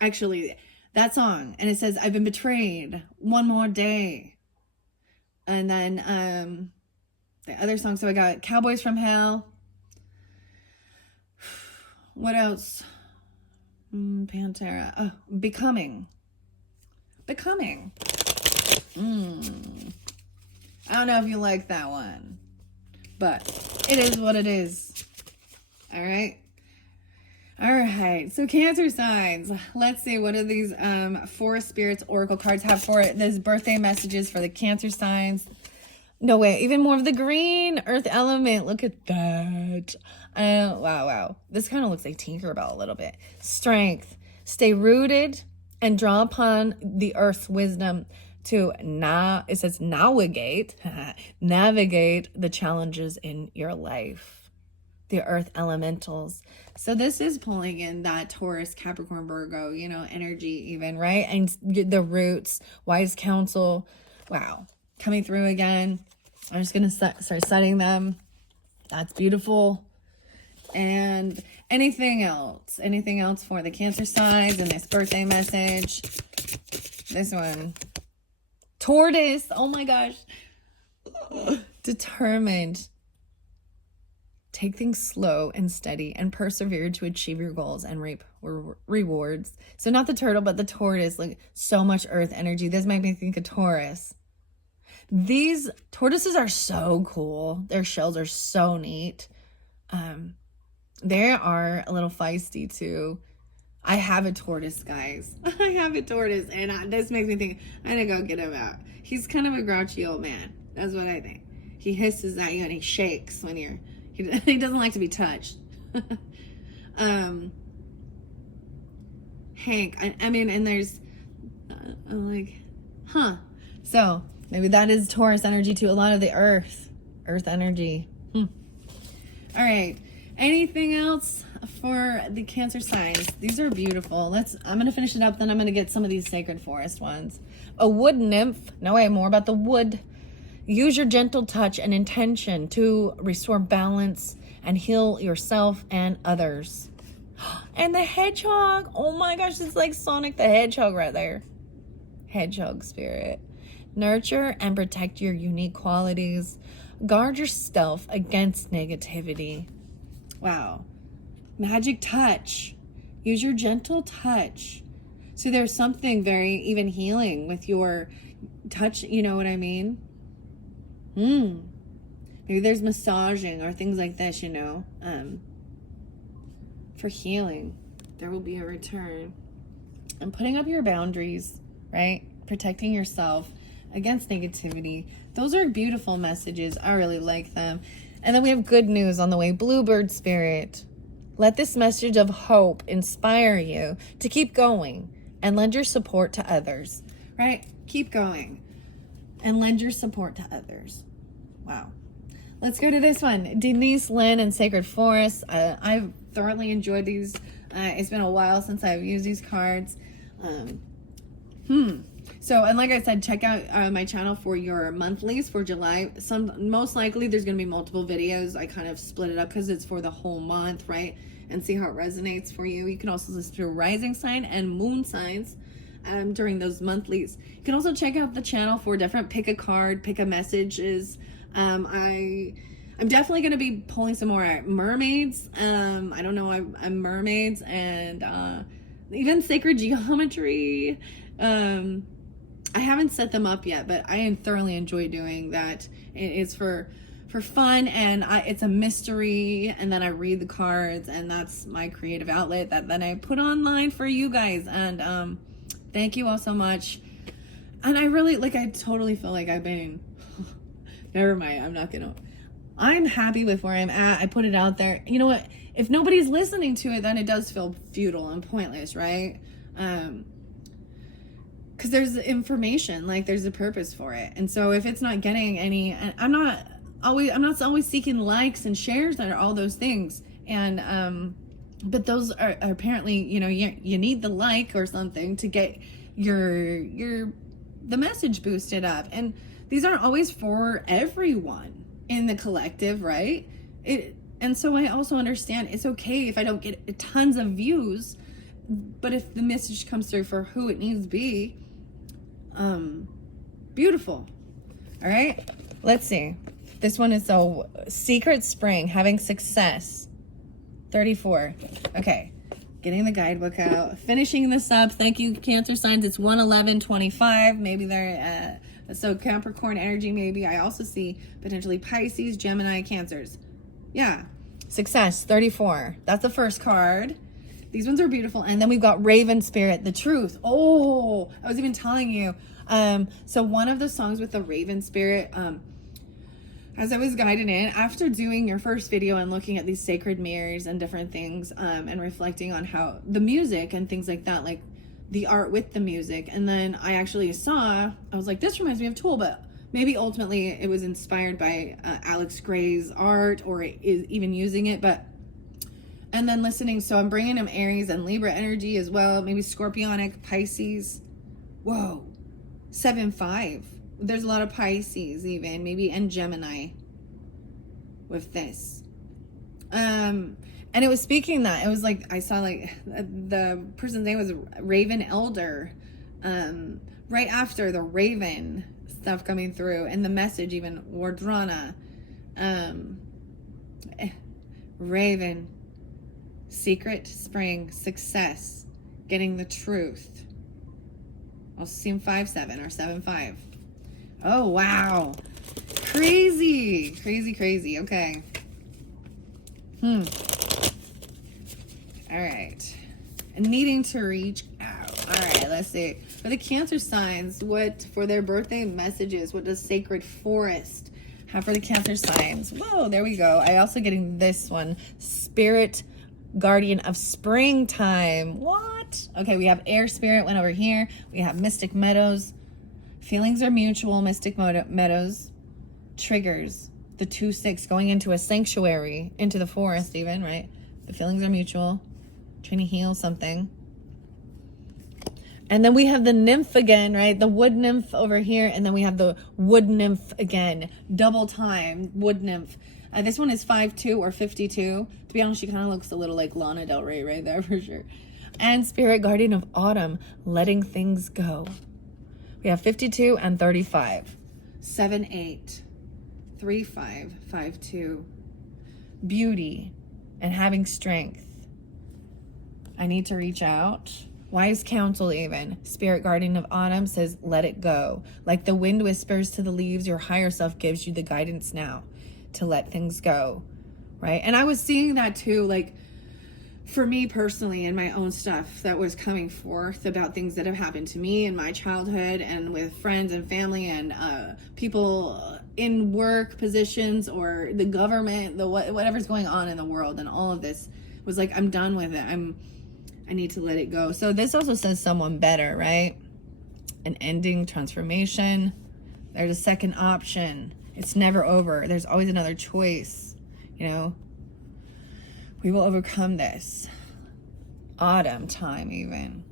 Actually, that song, and it says, I've been betrayed, one more day. And then the other song, so I got Cowboys from Hell. What else? Pantera. Oh, Becoming. I don't know if you like that one, but it is what it is. All right. So Cancer signs. Let's see, what do these Forest Spirits Oracle cards have for it? There's birthday messages for the Cancer signs. No way, even more of the green earth element. Look at that. Wow. This kind of looks like Tinkerbell a little bit. Strength. Stay rooted and draw upon the earth's wisdom to it says navigate the challenges in your life. The earth elementals. So this is pulling in that Taurus, Capricorn, Virgo, you know, energy even, right? And the roots, wise counsel. Wow. Coming through again. I'm just going to start setting them. That's beautiful. And anything else for the Cancer signs and this birthday message? This one. Tortoise. Oh my gosh. Determined. Take things slow and steady and persevere to achieve your goals and reap rewards. So not the turtle, but the tortoise. Like, so much earth energy. This might me think of Taurus. These tortoises are so cool. Their shells are so neat. They are a little feisty too. I have a tortoise, guys. I have a tortoise, and this makes me think, I'm gonna go get him out. He's kind of a grouchy old man. That's what I think. He hisses at you and he shakes when he doesn't like to be touched. Hank, I mean, and there's, I'm like, huh. So maybe that is Taurus energy too. A lot of the earth energy. All right. Anything else for the Cancer signs? These are beautiful. I'm going to finish it up. Then I'm going to get some of these sacred forest ones. A wood nymph. Now I have more about the wood. Use your gentle touch and intention to restore balance and heal yourself and others. And the hedgehog. Oh my gosh, it's like Sonic the Hedgehog right there. Hedgehog spirit. Nurture and protect your unique qualities. Guard yourself against negativity. Wow. Magic touch. Use your gentle touch. So there's something very even healing with your touch, you know what I mean? Maybe there's massaging or things like this, you know. For healing, there will be a return. And putting up your boundaries, right? Protecting yourself against negativity. Those are beautiful messages. I really like them. And then we have good news on the way. Bluebird spirit. Let this message of hope inspire you to keep going and lend your support to others, right? Keep going and lend your support to others. Wow. Let's go to this one. Denise Lynn and Sacred Forest. I've thoroughly enjoyed these. It's been a while since I've used these cards. So, and like I said, check out my channel for your monthlies for July. Most likely there's going to be multiple videos. I kind of split it up because it's for the whole month, right? And see how it resonates for you. You can also listen to rising sign and moon signs during those monthlies. You can also check out the channel for different pick a card, pick a messages. I'm definitely going to be pulling some more mermaids. I don't know, I'm mermaids and even sacred geometry. I haven't set them up yet, but I thoroughly enjoy doing that. It's for fun, and it's a mystery, and then I read the cards, and that's my creative outlet that then I put online for you guys. And thank you all so much. And I really, like, I totally feel like I've been, never mind, I'm happy with where I'm at. I put it out there. You know what? If nobody's listening to it, then it does feel futile and pointless, right? Because there's information, like there's a purpose for it. And so if it's not getting any, I'm not always seeking likes and shares and all those things. And but those are apparently, you know, you need the like or something to get the message boosted up. And these aren't always for everyone in the collective, right? And so I also understand it's okay if I don't get tons of views, but if the message comes through for who it needs to be, beautiful. All right, let's see. This one is so secret spring, having success. 34. Okay, getting the guidebook out, finishing this up. Thank you, Cancer signs. It's 1/11/25. Maybe they're so Capricorn energy. Maybe I also see potentially Pisces, Gemini, Cancers. Yeah, success. 34. That's the first card. These ones are beautiful. And then we've got Raven Spirit, the truth. Oh, I was even telling you. So one of the songs with the Raven Spirit, as I was guided in, after doing your first video and looking at these sacred mirrors and different things, and reflecting on how the music and things like that, like the art with the music. And then I actually I was like, this reminds me of Tool, but maybe ultimately it was inspired by Alex Gray's art, or is even using it. And then listening, so I'm bringing him Aries and Libra energy as well, maybe Scorpionic, Pisces. Whoa, 7/5. There's a lot of Pisces even, maybe, and Gemini with this. And it was speaking that, it was like, I saw like the person's name was Raven Elder, right after the Raven stuff coming through, and the message even, Wardrana, Raven, secret spring, success, getting the truth. Also seen 5/7 or 7/5. Oh wow, crazy. Okay. All right, and needing to reach out. All right, let's see. For the Cancer signs, what for their birthday messages? What does Sacred Forest have for the Cancer signs? Whoa, there we go. I also getting this one, Spirit Guardian of Springtime. What? Okay, we have Air Spirit went over here. We have Mystic Meadows. Feelings are mutual. Mystic Meadows. Triggers. The 2/6 going into a sanctuary, into the forest even, right? The feelings are mutual. Trying to heal something. And then we have the nymph again, right? The wood nymph over here. And then we have the wood nymph again. Double time wood nymph. This one is 5/2 or 52. To be honest, she kind of looks a little like Lana Del Rey right there for sure. And Spirit Guardian of Autumn, letting things go. We have 52 and 35. 7/8. 3/5. 5/2. Beauty and having strength. I need to reach out. Wise counsel even. Spirit Guardian of Autumn says, let it go. Like the wind whispers to the leaves, your higher self gives you the guidance now to let things go, right? And I was seeing that too, like for me personally in my own stuff that was coming forth about things that have happened to me in my childhood and with friends and family and people in work positions or the government, whatever's going on in the world, and all of this was like, I'm done with it. I need to let it go. So this also says someone better, right? An ending, transformation. There's a second option. It's never over. There's always another choice, you know. We will overcome this. Autumn time even.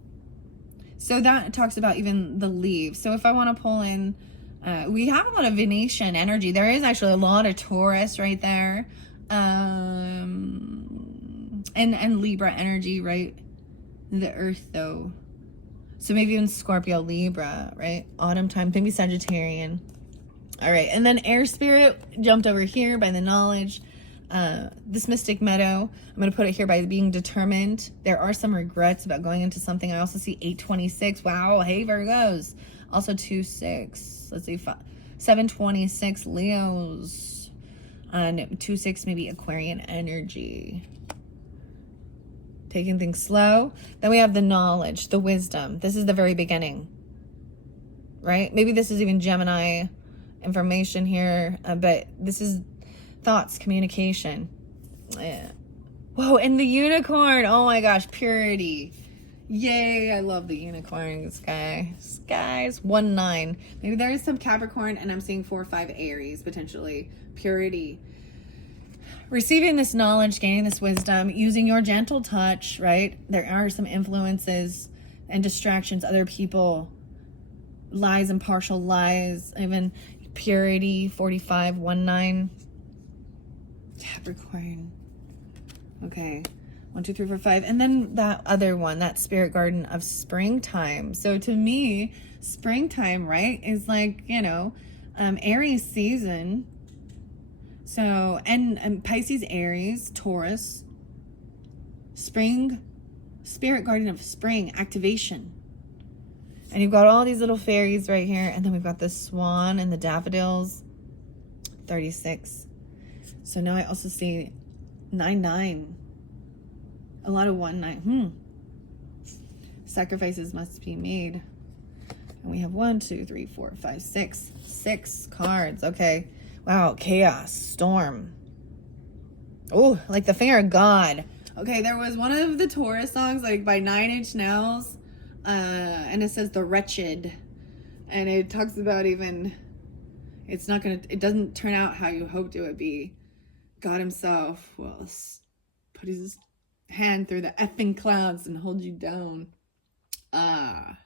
So that talks about even the leaves. So if I want to pull in, we have a lot of Venetian energy. There is actually a lot of Taurus right there. And Libra energy, right? The earth though. So maybe even Scorpio, Libra, right? Autumn time, maybe Sagittarian. All right, and then air spirit jumped over here by the knowledge. This mystic meadow, I'm going to put it here by being determined. There are some regrets about going into something. I also see 826. Wow, hey Virgos. Also 26. Let's see, 726 Leos. And 26 maybe Aquarian energy. Taking things slow. Then we have the knowledge, the wisdom. This is the very beginning, right? Maybe this is even Gemini information here, but this is thoughts, communication. Yeah. Whoa, and the unicorn. Oh my gosh, purity. Yay, I love the unicorn. Skies 1-9. Maybe there is some Capricorn, and I'm seeing 4-5 Aries potentially. Purity. Receiving this knowledge, gaining this wisdom, using your gentle touch, right? There are some influences and distractions, other people, lies and partial lies, even purity, 45-19. Capricorn. Okay. 1, 2, 3, 4, 5. And then that other one, that spirit garden of springtime. So to me, springtime, right, is like, you know, Aries season. So, and Pisces, Aries, Taurus, spring, spirit garden of spring, activation. And you've got all these little fairies right here. And then we've got the swan and the daffodils, 36. So now I also see 9-9. A lot of 1-9. Sacrifices must be made. And we have 1, 2, 3, 4, 5, 6. 6 cards. Okay. Wow, chaos, storm. Oh, like the finger of God. Okay, there was one of the Taurus songs, like by 9 Inch Nails, and it says the wretched, and it talks about even it doesn't turn out how you hoped it would be. God himself will put his hand through the effing clouds and hold you down. The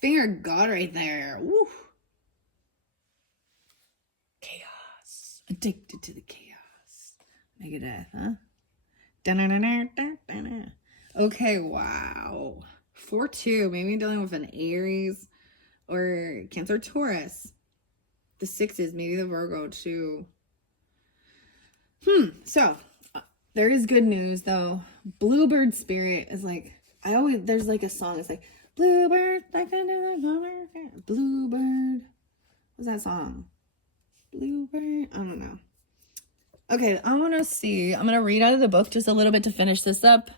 finger of God right there. Woo. Chaos. Addicted to the chaos. Megadeth, huh? Da-na-na-na-na-na-na. Okay, wow. 4-2. Maybe dealing with an Aries or Cancer, Taurus. The 6s, maybe the Virgo too. So there is good news though. Bluebird spirit is like, there's like a song. It's like, Bluebird, like another Bluebird. What's that song? Bluebird? I don't know. Okay, I want to see. I'm going to read out of the book just a little bit to finish this up.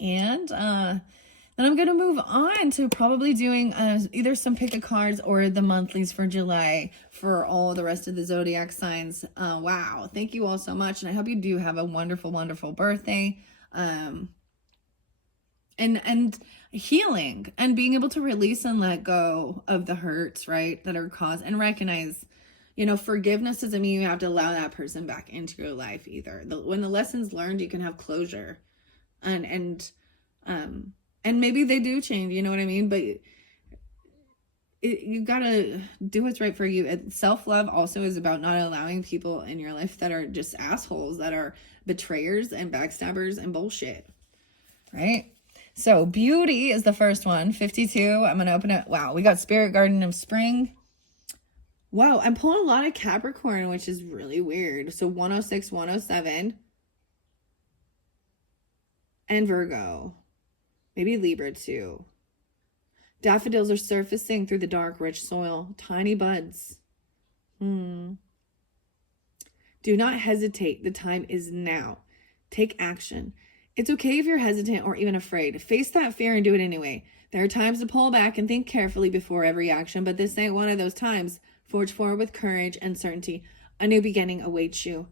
And then I'm going to move on to probably doing either some pick a cards or the monthlies for July for all the rest of the zodiac signs. Wow. Thank you all so much. And I hope you do have a wonderful, wonderful birthday. And healing and being able to release and let go of the hurts, right, that are caused, and recognize, you know, forgiveness doesn't mean you have to allow that person back into your life either. When the lesson's learned, you can have closure, and maybe they do change, you know what I mean? But you gotta do what's right for you. Self-love also is about not allowing people in your life that are just assholes, that are betrayers and backstabbers and bullshit, right? So beauty is the first one, 52. I'm going to open it. Wow, we got Spirit Garden of Spring. Wow, I'm pulling a lot of Capricorn, which is really weird. So 106, 107. And Virgo. Maybe Libra too. Daffodils are surfacing through the dark, rich soil. Tiny buds. Do not hesitate. The time is now. Take action. It's okay if you're hesitant or even afraid. Face that fear and do it anyway. There are times to pull back and think carefully before every action, but this ain't one of those times. Forge forward with courage and certainty. A new beginning awaits you.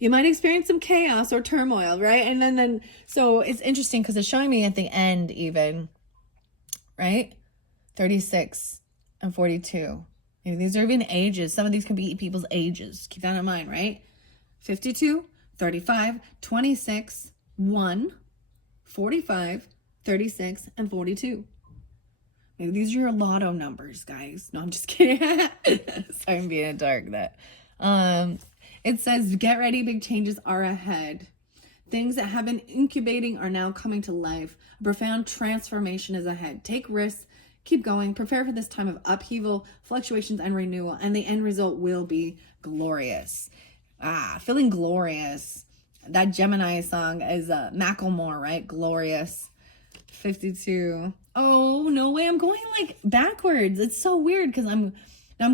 You might experience some chaos or turmoil, right? And then so it's interesting because it's showing me at the end even, right? 36 and 42. Maybe these are even ages. Some of these can be people's ages. Keep that in mind, right? 52. 35, 26, 1, 45, 36, and 42. Maybe these are your lotto numbers, guys. No, I'm just kidding. Sorry, I'm being a dark. It says, get ready, big changes are ahead. Things that have been incubating are now coming to life. A profound transformation is ahead. Take risks, keep going, prepare for this time of upheaval, fluctuations, and renewal, and the end result will be glorious. Feeling glorious. That Gemini song is Macklemore, right? Glorious. 52. Oh, no way. I'm going like backwards. It's so weird because I'm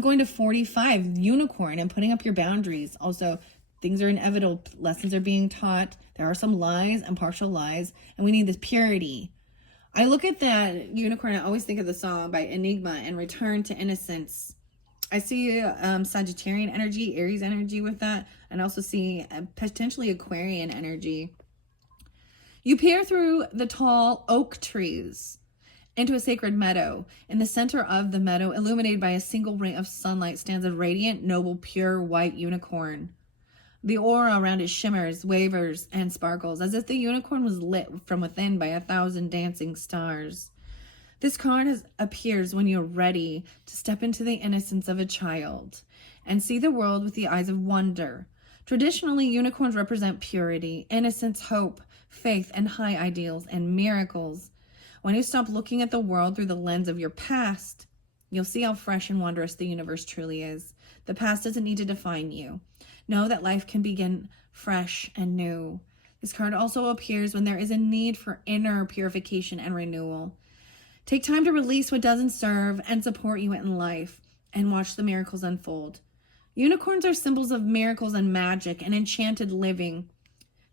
going to 45, unicorn, and putting up your boundaries. Also, things are inevitable. Lessons are being taught. There are some lies and partial lies, and we need this purity. I look at that unicorn. I always think of the song by Enigma and Return to Innocence. I see Sagittarian energy, Aries energy with that, and also see potentially Aquarian energy. You peer through the tall oak trees into a sacred meadow. In the center of the meadow, illuminated by a single ray of sunlight, stands a radiant, noble, pure white unicorn. The aura around it shimmers, wavers, and sparkles, as if the unicorn was lit from within by 1,000 dancing stars. This card appears when you're ready to step into the innocence of a child and see the world with the eyes of wonder. Traditionally, unicorns represent purity, innocence, hope, faith, and high ideals and miracles. When you stop looking at the world through the lens of your past, you'll see how fresh and wondrous the universe truly is. The past doesn't need to define you. Know that life can begin fresh and new. This card also appears when there is a need for inner purification and renewal. Take time to release what doesn't serve and support you in life, and watch the miracles unfold. Unicorns are symbols of miracles and magic and enchanted living.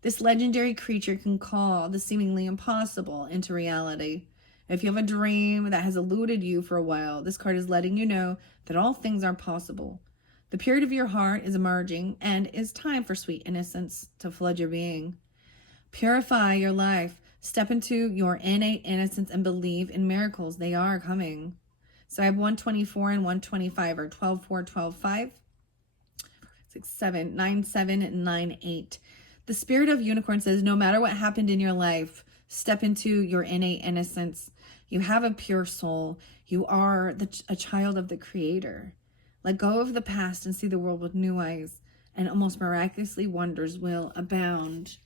This legendary creature can call the seemingly impossible into reality. If you have a dream that has eluded you for a while, this card is letting you know that all things are possible. The purity of your heart is emerging, and it's time for sweet innocence to flood your being. Purify your life. Step into your innate innocence and believe in miracles. They are coming. So I have 124 and 125, or 12, 4, 12, 5, 6, 7, 9, 7, and 9, 8. The spirit of unicorn says, no matter what happened in your life, step into your innate innocence. You have a pure soul. You are a child of the Creator. Let go of the past and see the world with new eyes, and almost miraculously wonders will abound.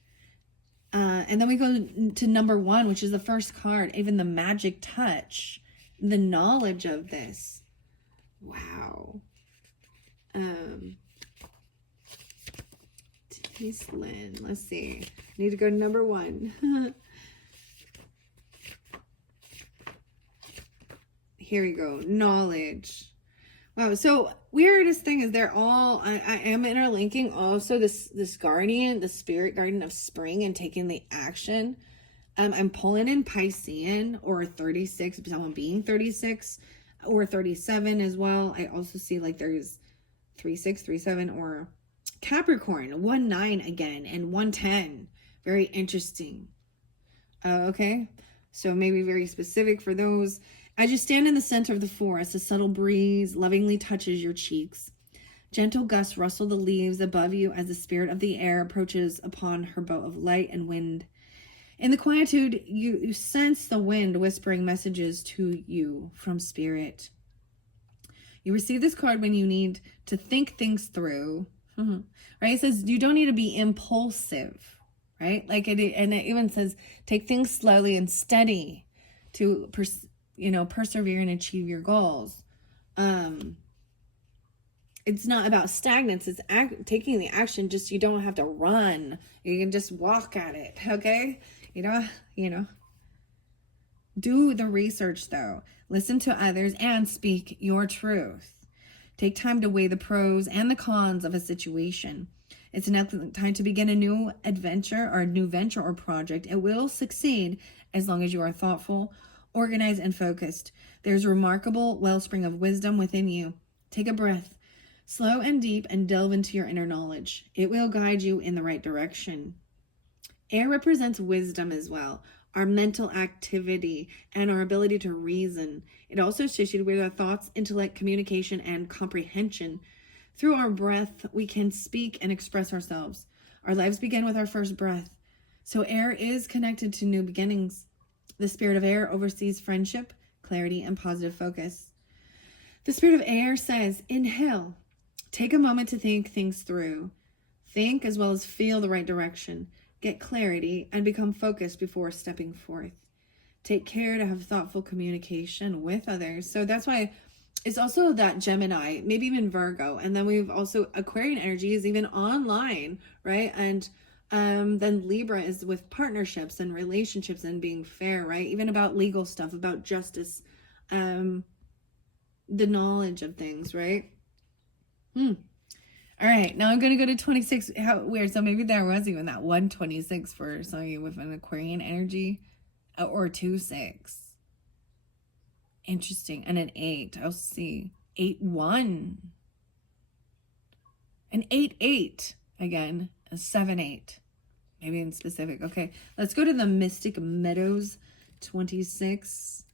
And then we go to number 1, which is the first card, even the magic touch, the knowledge of this. Wow. Lynn, let's see. I need to go to number 1. Here we go. Knowledge. Wow. So weirdest thing is they're all, I am interlinking also this guardian, the spirit guardian of spring, and taking the action. I'm pulling in Piscean or 36, someone being 36 or 37 as well. I also see like there's 36, 37 or Capricorn, 19 again, and 110. Very interesting. Okay. So maybe very specific for those. As you stand in the center of the forest, a subtle breeze lovingly touches your cheeks. Gentle gusts rustle the leaves above you as the spirit of the air approaches upon her bow of light and wind. In the quietude, you sense the wind whispering messages to you from spirit. You receive this card when you need to think things through. Right? It says you don't need to be impulsive, right? Like and it even says take things slowly and steady to persevere and achieve your goals. It's not about stagnance. It's taking the action. Just you don't have to run. You can just walk at it. Okay. Do the research though. Listen to others and speak your truth. Take time to weigh the pros and the cons of a situation. It's enough time to begin a new adventure or a new venture or project. It will succeed as long as you are thoughtful, organized, and focused. There's a remarkable wellspring of wisdom within you. Take a breath, slow and deep, and delve into your inner knowledge. It will guide you in the right direction. Air represents wisdom as well, our mental activity, and our ability to reason. It also associated with our thoughts, intellect, communication, and comprehension. Through our breath, we can speak and express ourselves. Our lives begin with our first breath. So air is connected to new beginnings. The spirit of air oversees friendship, clarity, and positive focus. The spirit of air says, inhale. Take a moment to think things through. Think as well as feel the right direction. Get clarity and become focused before stepping forth. Take care to have thoughtful communication with others. So that's why it's also that Gemini, maybe even Virgo. And then we've also Aquarian energy is even online, right? And then Libra is with partnerships and relationships and being fair, right? Even about legal stuff, about justice, the knowledge of things, right? All right, now I'm going to go to 26. How weird. So maybe there was even that 126 for some of you with an Aquarian energy, or 2-6. Interesting. And an 8. I'll see. 8-1. An 8-8. Again, a 7-8. Maybe in specific. Okay, let's go to the Mystic Meadows 26.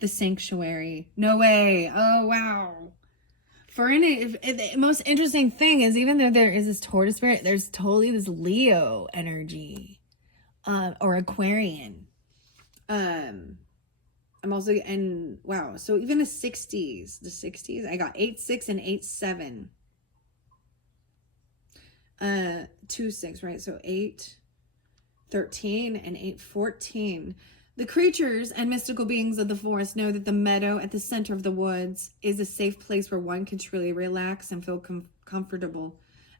The Sanctuary. No way. Oh, wow. For the most interesting thing is, even though there is this Taurus spirit, there's totally this Leo energy, or Aquarian. I'm also, and wow, so even the 60s, I got 8-6 and 8-7. 2-6, right? So 8-13 and 8-14. The creatures and mystical beings of the forest know that the meadow at the center of the woods is a safe place where one can truly relax and feel comfortable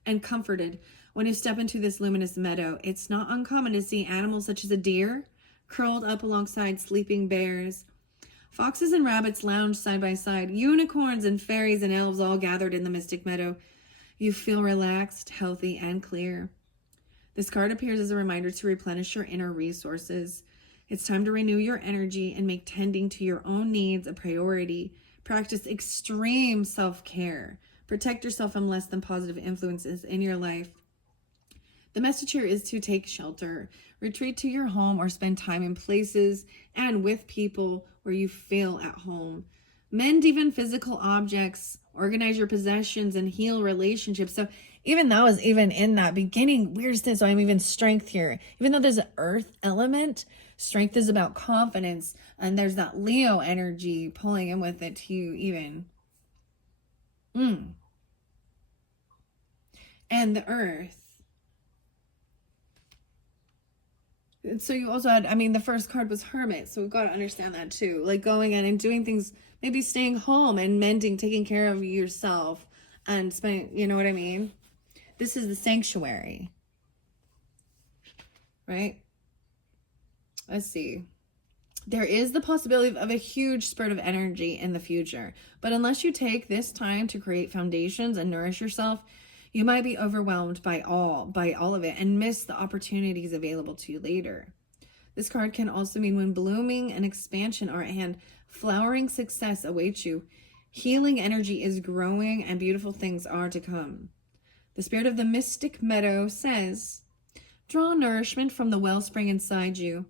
and comforted. When you step into this luminous meadow, it's not uncommon to see animals such as a deer curled up alongside sleeping bears. Foxes and rabbits lounge side by side. Unicorns and fairies and elves all gathered in the mystic meadow. You feel relaxed, healthy, and clear. This card appears as a reminder to replenish your inner resources. It's time to renew your energy and make tending to your own needs a priority. Practice extreme self-care. Protect yourself from less than positive influences in your life. The message here is to take shelter, retreat to your home, or spend time in places and with people where you feel at home. Mend even physical objects, organize your possessions, and heal relationships. So even that was even in that beginning weirdness. So I'm even strength here. Even though there's an earth element, strength is about confidence. And there's that Leo energy pulling in with it too, even. And the earth. So you also had, I mean, the first card was Hermit. So we've got to understand that too. Like going in and doing things, maybe staying home and mending, taking care of yourself and spending, you know what I mean? This is the Sanctuary. Right? Let's see. There is the possibility of a huge spurt of energy in the future. But unless you take this time to create foundations and nourish yourself, you might be overwhelmed by all of it and miss the opportunities available to you later. This card can also mean when blooming and expansion are at hand, flowering success awaits you. Healing energy is growing and beautiful things are to come. The spirit of the mystic meadow says, draw nourishment from the wellspring inside you.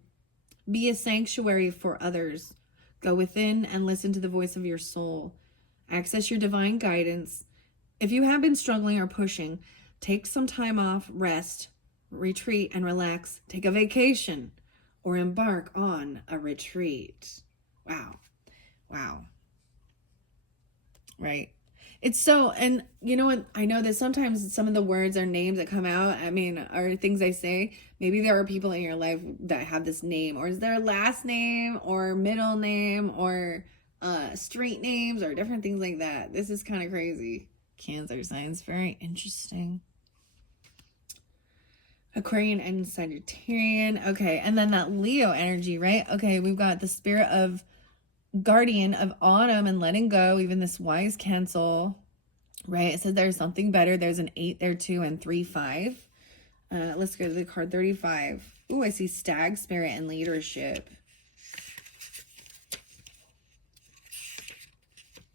Be a sanctuary for others. Go within and listen to the voice of your soul. Access your divine guidance. If you have been struggling or pushing, take some time off, rest, retreat, and relax. Take a vacation or embark on a retreat. Wow. Right. It's so, and you know what? I know that sometimes some of the words or names that come out, I mean, are things I say. Maybe there are people in your life that have this name, or is their last name or middle name or street names or different things like that. This is kind of crazy. Cancer signs, very interesting. Aquarian and Sagittarian. Okay, and then that Leo energy, right? Okay, we've got the spirit of guardian of autumn and letting go, even this wise cancel, right? It says there's something better. There's an 8 there too, and 3-5. Let's go to the card 35. Ooh, I see stag spirit and leadership.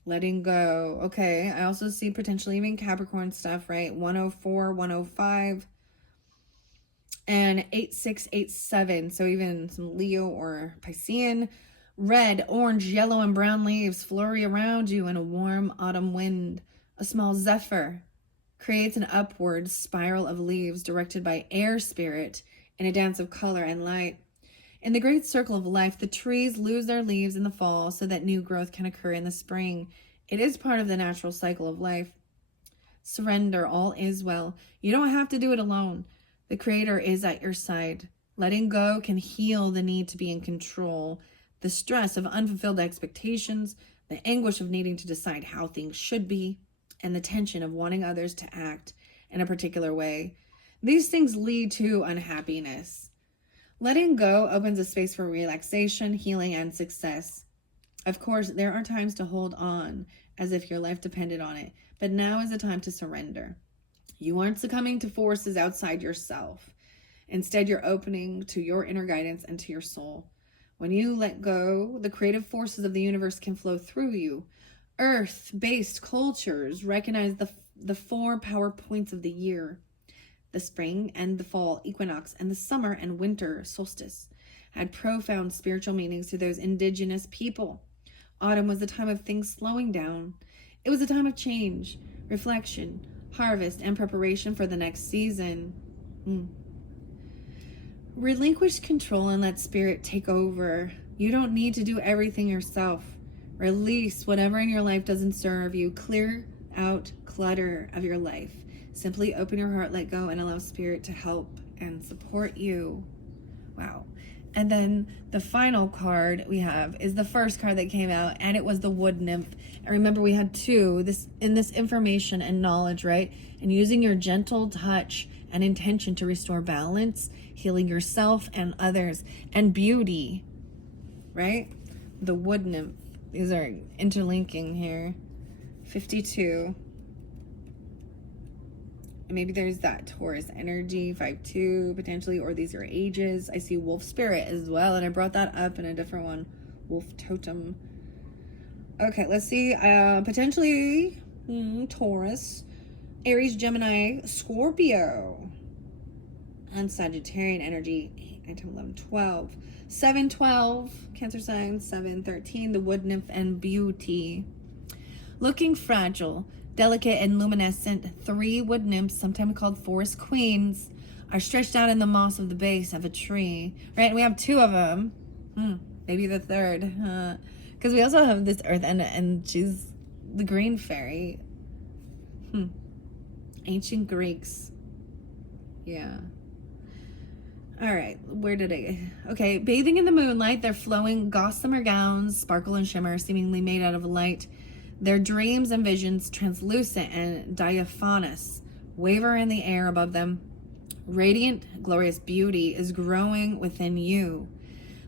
Letting go. Okay, I also see potentially even Capricorn stuff, right? 104, 105, and 86, 87. So even some Leo or Piscean. Red, orange, yellow, and brown leaves flurry around you in a warm autumn wind. A small zephyr creates an upward spiral of leaves directed by air spirit in a dance of color and light. In the great circle of life, the trees lose their leaves in the fall so that new growth can occur in the spring. It is part of the natural cycle of life. Surrender, all is well. You don't have to do it alone. The Creator is at your side. Letting go can heal the need to be in control, the stress of unfulfilled expectations, the anguish of needing to decide how things should be, and the tension of wanting others to act in a particular way. These things lead to unhappiness. Letting go opens a space for relaxation, healing, and success. Of course, there are times to hold on as if your life depended on it, but now is the time to surrender. You aren't succumbing to forces outside yourself. Instead, you're opening to your inner guidance and to your soul. When you let go, the creative forces of the universe can flow through you. Earth-based cultures recognize the 4 power points of the year: the spring and the fall equinox, and the summer and winter solstice had profound spiritual meanings to those indigenous people. Autumn was the time of things slowing down. It was a time of change, reflection, harvest, and preparation for the next season. Relinquish control and let spirit take over. You don't need to do everything yourself. Release whatever in your life doesn't serve you. Clear out clutter of your life. Simply open your heart, let go, and allow spirit to help and support you. Wow. And then the final card we have is the first card that came out, and it was the Wood Nymph. And remember, we had 2 in this information and knowledge, right? And using your gentle touch and intention to restore balance, healing yourself and others, and beauty, right? The Wood Nymph. These are interlinking here. 52. Maybe there's that Taurus energy, 5-2 potentially, or these are ages. I see wolf spirit as well, and I brought that up in a different one. Wolf totem. Okay, let's see. Potentially Taurus, Aries, Gemini, Scorpio, and Sagittarian energy, 8, 9, 10, 11, 12. 7, 12, Cancer sign, 7, 13, the Wood Nymph and beauty. Looking fragile, delicate, and luminescent, 3 wood nymphs, sometimes called forest queens, are stretched out in the moss of the base of a tree. Right, and we have 2 of them. Maybe the third. Because we also have this earth, and she's the green fairy. Ancient Greeks. Yeah. All right, where did I... Okay, bathing in the moonlight, their flowing gossamer gowns sparkle and shimmer, seemingly made out of light. Their dreams and visions, translucent and diaphanous, waver in the air above them. Radiant, glorious beauty is growing within you.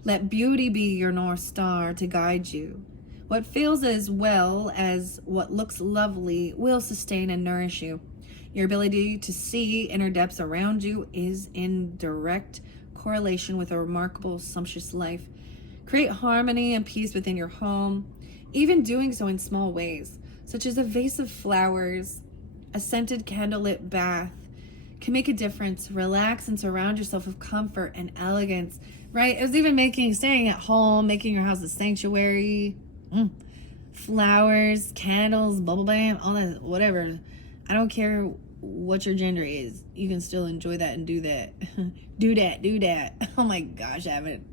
Let beauty be your North Star to guide you. What feels as well as what looks lovely will sustain and nourish you. Your ability to see inner depths around you is in direct correlation with a remarkable, sumptuous life. Create harmony and peace within your home, even doing so in small ways, such as a vase of flowers, a scented candlelit bath, can make a difference. Relax and surround yourself with comfort and elegance, right? It was even staying at home, making your house a sanctuary. Flowers, candles, bubble bath, all that, whatever. I don't care what your gender is. You can still enjoy that and do that. do that. Oh my gosh, I haven't.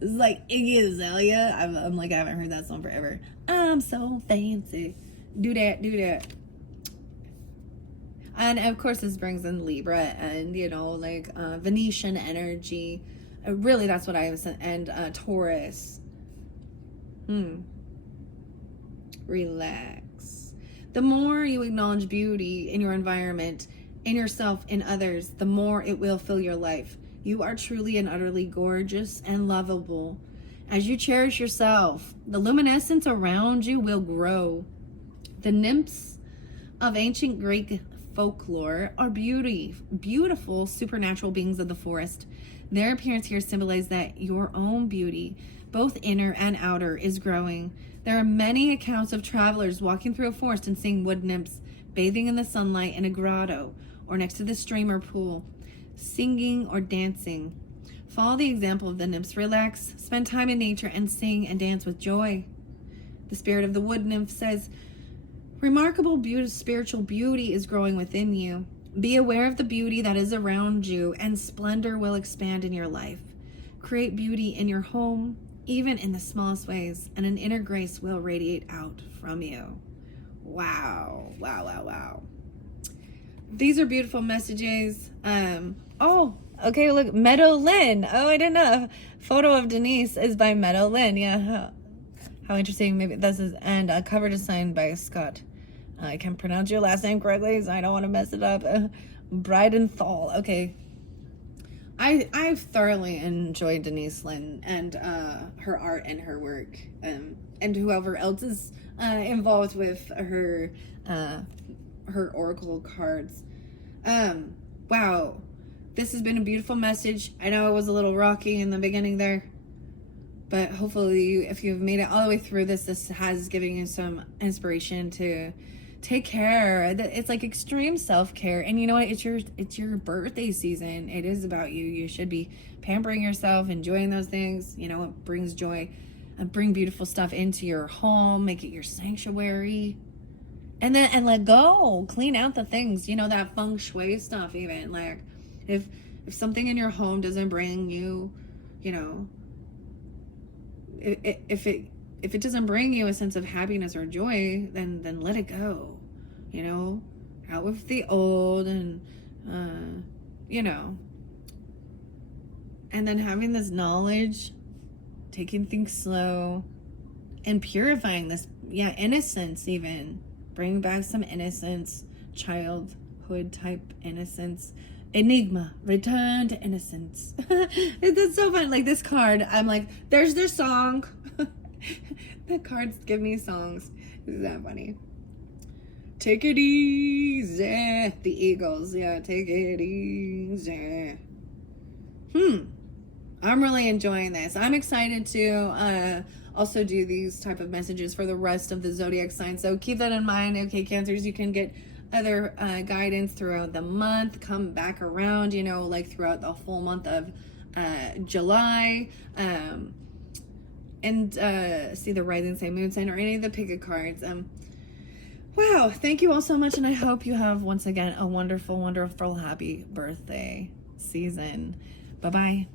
It's like Iggy Azalea. I'm like, I haven't heard that song forever. I'm so fancy. Do that. And of course, this brings in Libra and, Venetian energy. Really, that's what I was saying. And Taurus. Relax. The more you acknowledge beauty in your environment, in yourself, in others, the more it will fill your life. You are truly and utterly gorgeous and lovable. As you cherish yourself, the luminescence around you will grow. The nymphs of ancient Greek folklore are beautiful supernatural beings of the forest. Their appearance here symbolizes that your own beauty, both inner and outer, is growing. There are many accounts of travelers walking through a forest and seeing wood nymphs bathing in the sunlight in a grotto or next to the stream or pool, singing or dancing. Follow the example of the nymphs. Relax, spend time in nature, and sing and dance with joy. The spirit of the wood nymph says, Remarkable beauty, spiritual beauty is growing within you. Be aware of the beauty that is around you, and splendor will expand in your life. Create beauty in your home, even in the smallest ways, and an inner grace will radiate out from you. Wow, wow, wow, wow. These are beautiful messages. Oh, okay, look, Meadow Lynn. Oh, I didn't know. Photo of Denise is by Meadow Lynn. Yeah, how interesting. Maybe this is, and a cover design by Scott. I can't pronounce your last name correctly, so I don't want to mess it up. Bridenthal. Okay. I've thoroughly enjoyed Denise Lynn and her art and her work, and whoever else is involved with her oracle cards. Wow, this has been a beautiful message. I know it was a little rocky in the beginning there, but hopefully, if you've made it all the way through this has given you some inspiration to take care. It's like extreme self-care, and you know what, it's your birthday season. It is about you. You should be pampering yourself, enjoying those things. You know, it brings joy, bring beautiful stuff into your home, make it your sanctuary, and let go, clean out the things, you know, that feng shui stuff. Even like if something in your home doesn't bring you, you know, if it doesn't bring you a sense of happiness or joy, then let it go, you know, out with the old, and, you know, and then having this knowledge, taking things slow, and purifying this, innocence, even bring back some innocence, childhood type innocence. Enigma, return to innocence. It's so fun. Like this card, I'm like, there's their song. The cards give me songs. Isn't that funny? Take it easy. The Eagles. Yeah, take it easy. I'm really enjoying this. I'm excited to also do these type of messages for the rest of the zodiac signs. So keep that in mind. Okay, Cancers, you can get other guidance throughout the month. Come back around, you know, like throughout the full month of July. And see the rising sign, moon sign, or any of the pick a cards. Wow, thank you all so much, and I hope you have once again a wonderful, wonderful, happy birthday season. Bye-bye.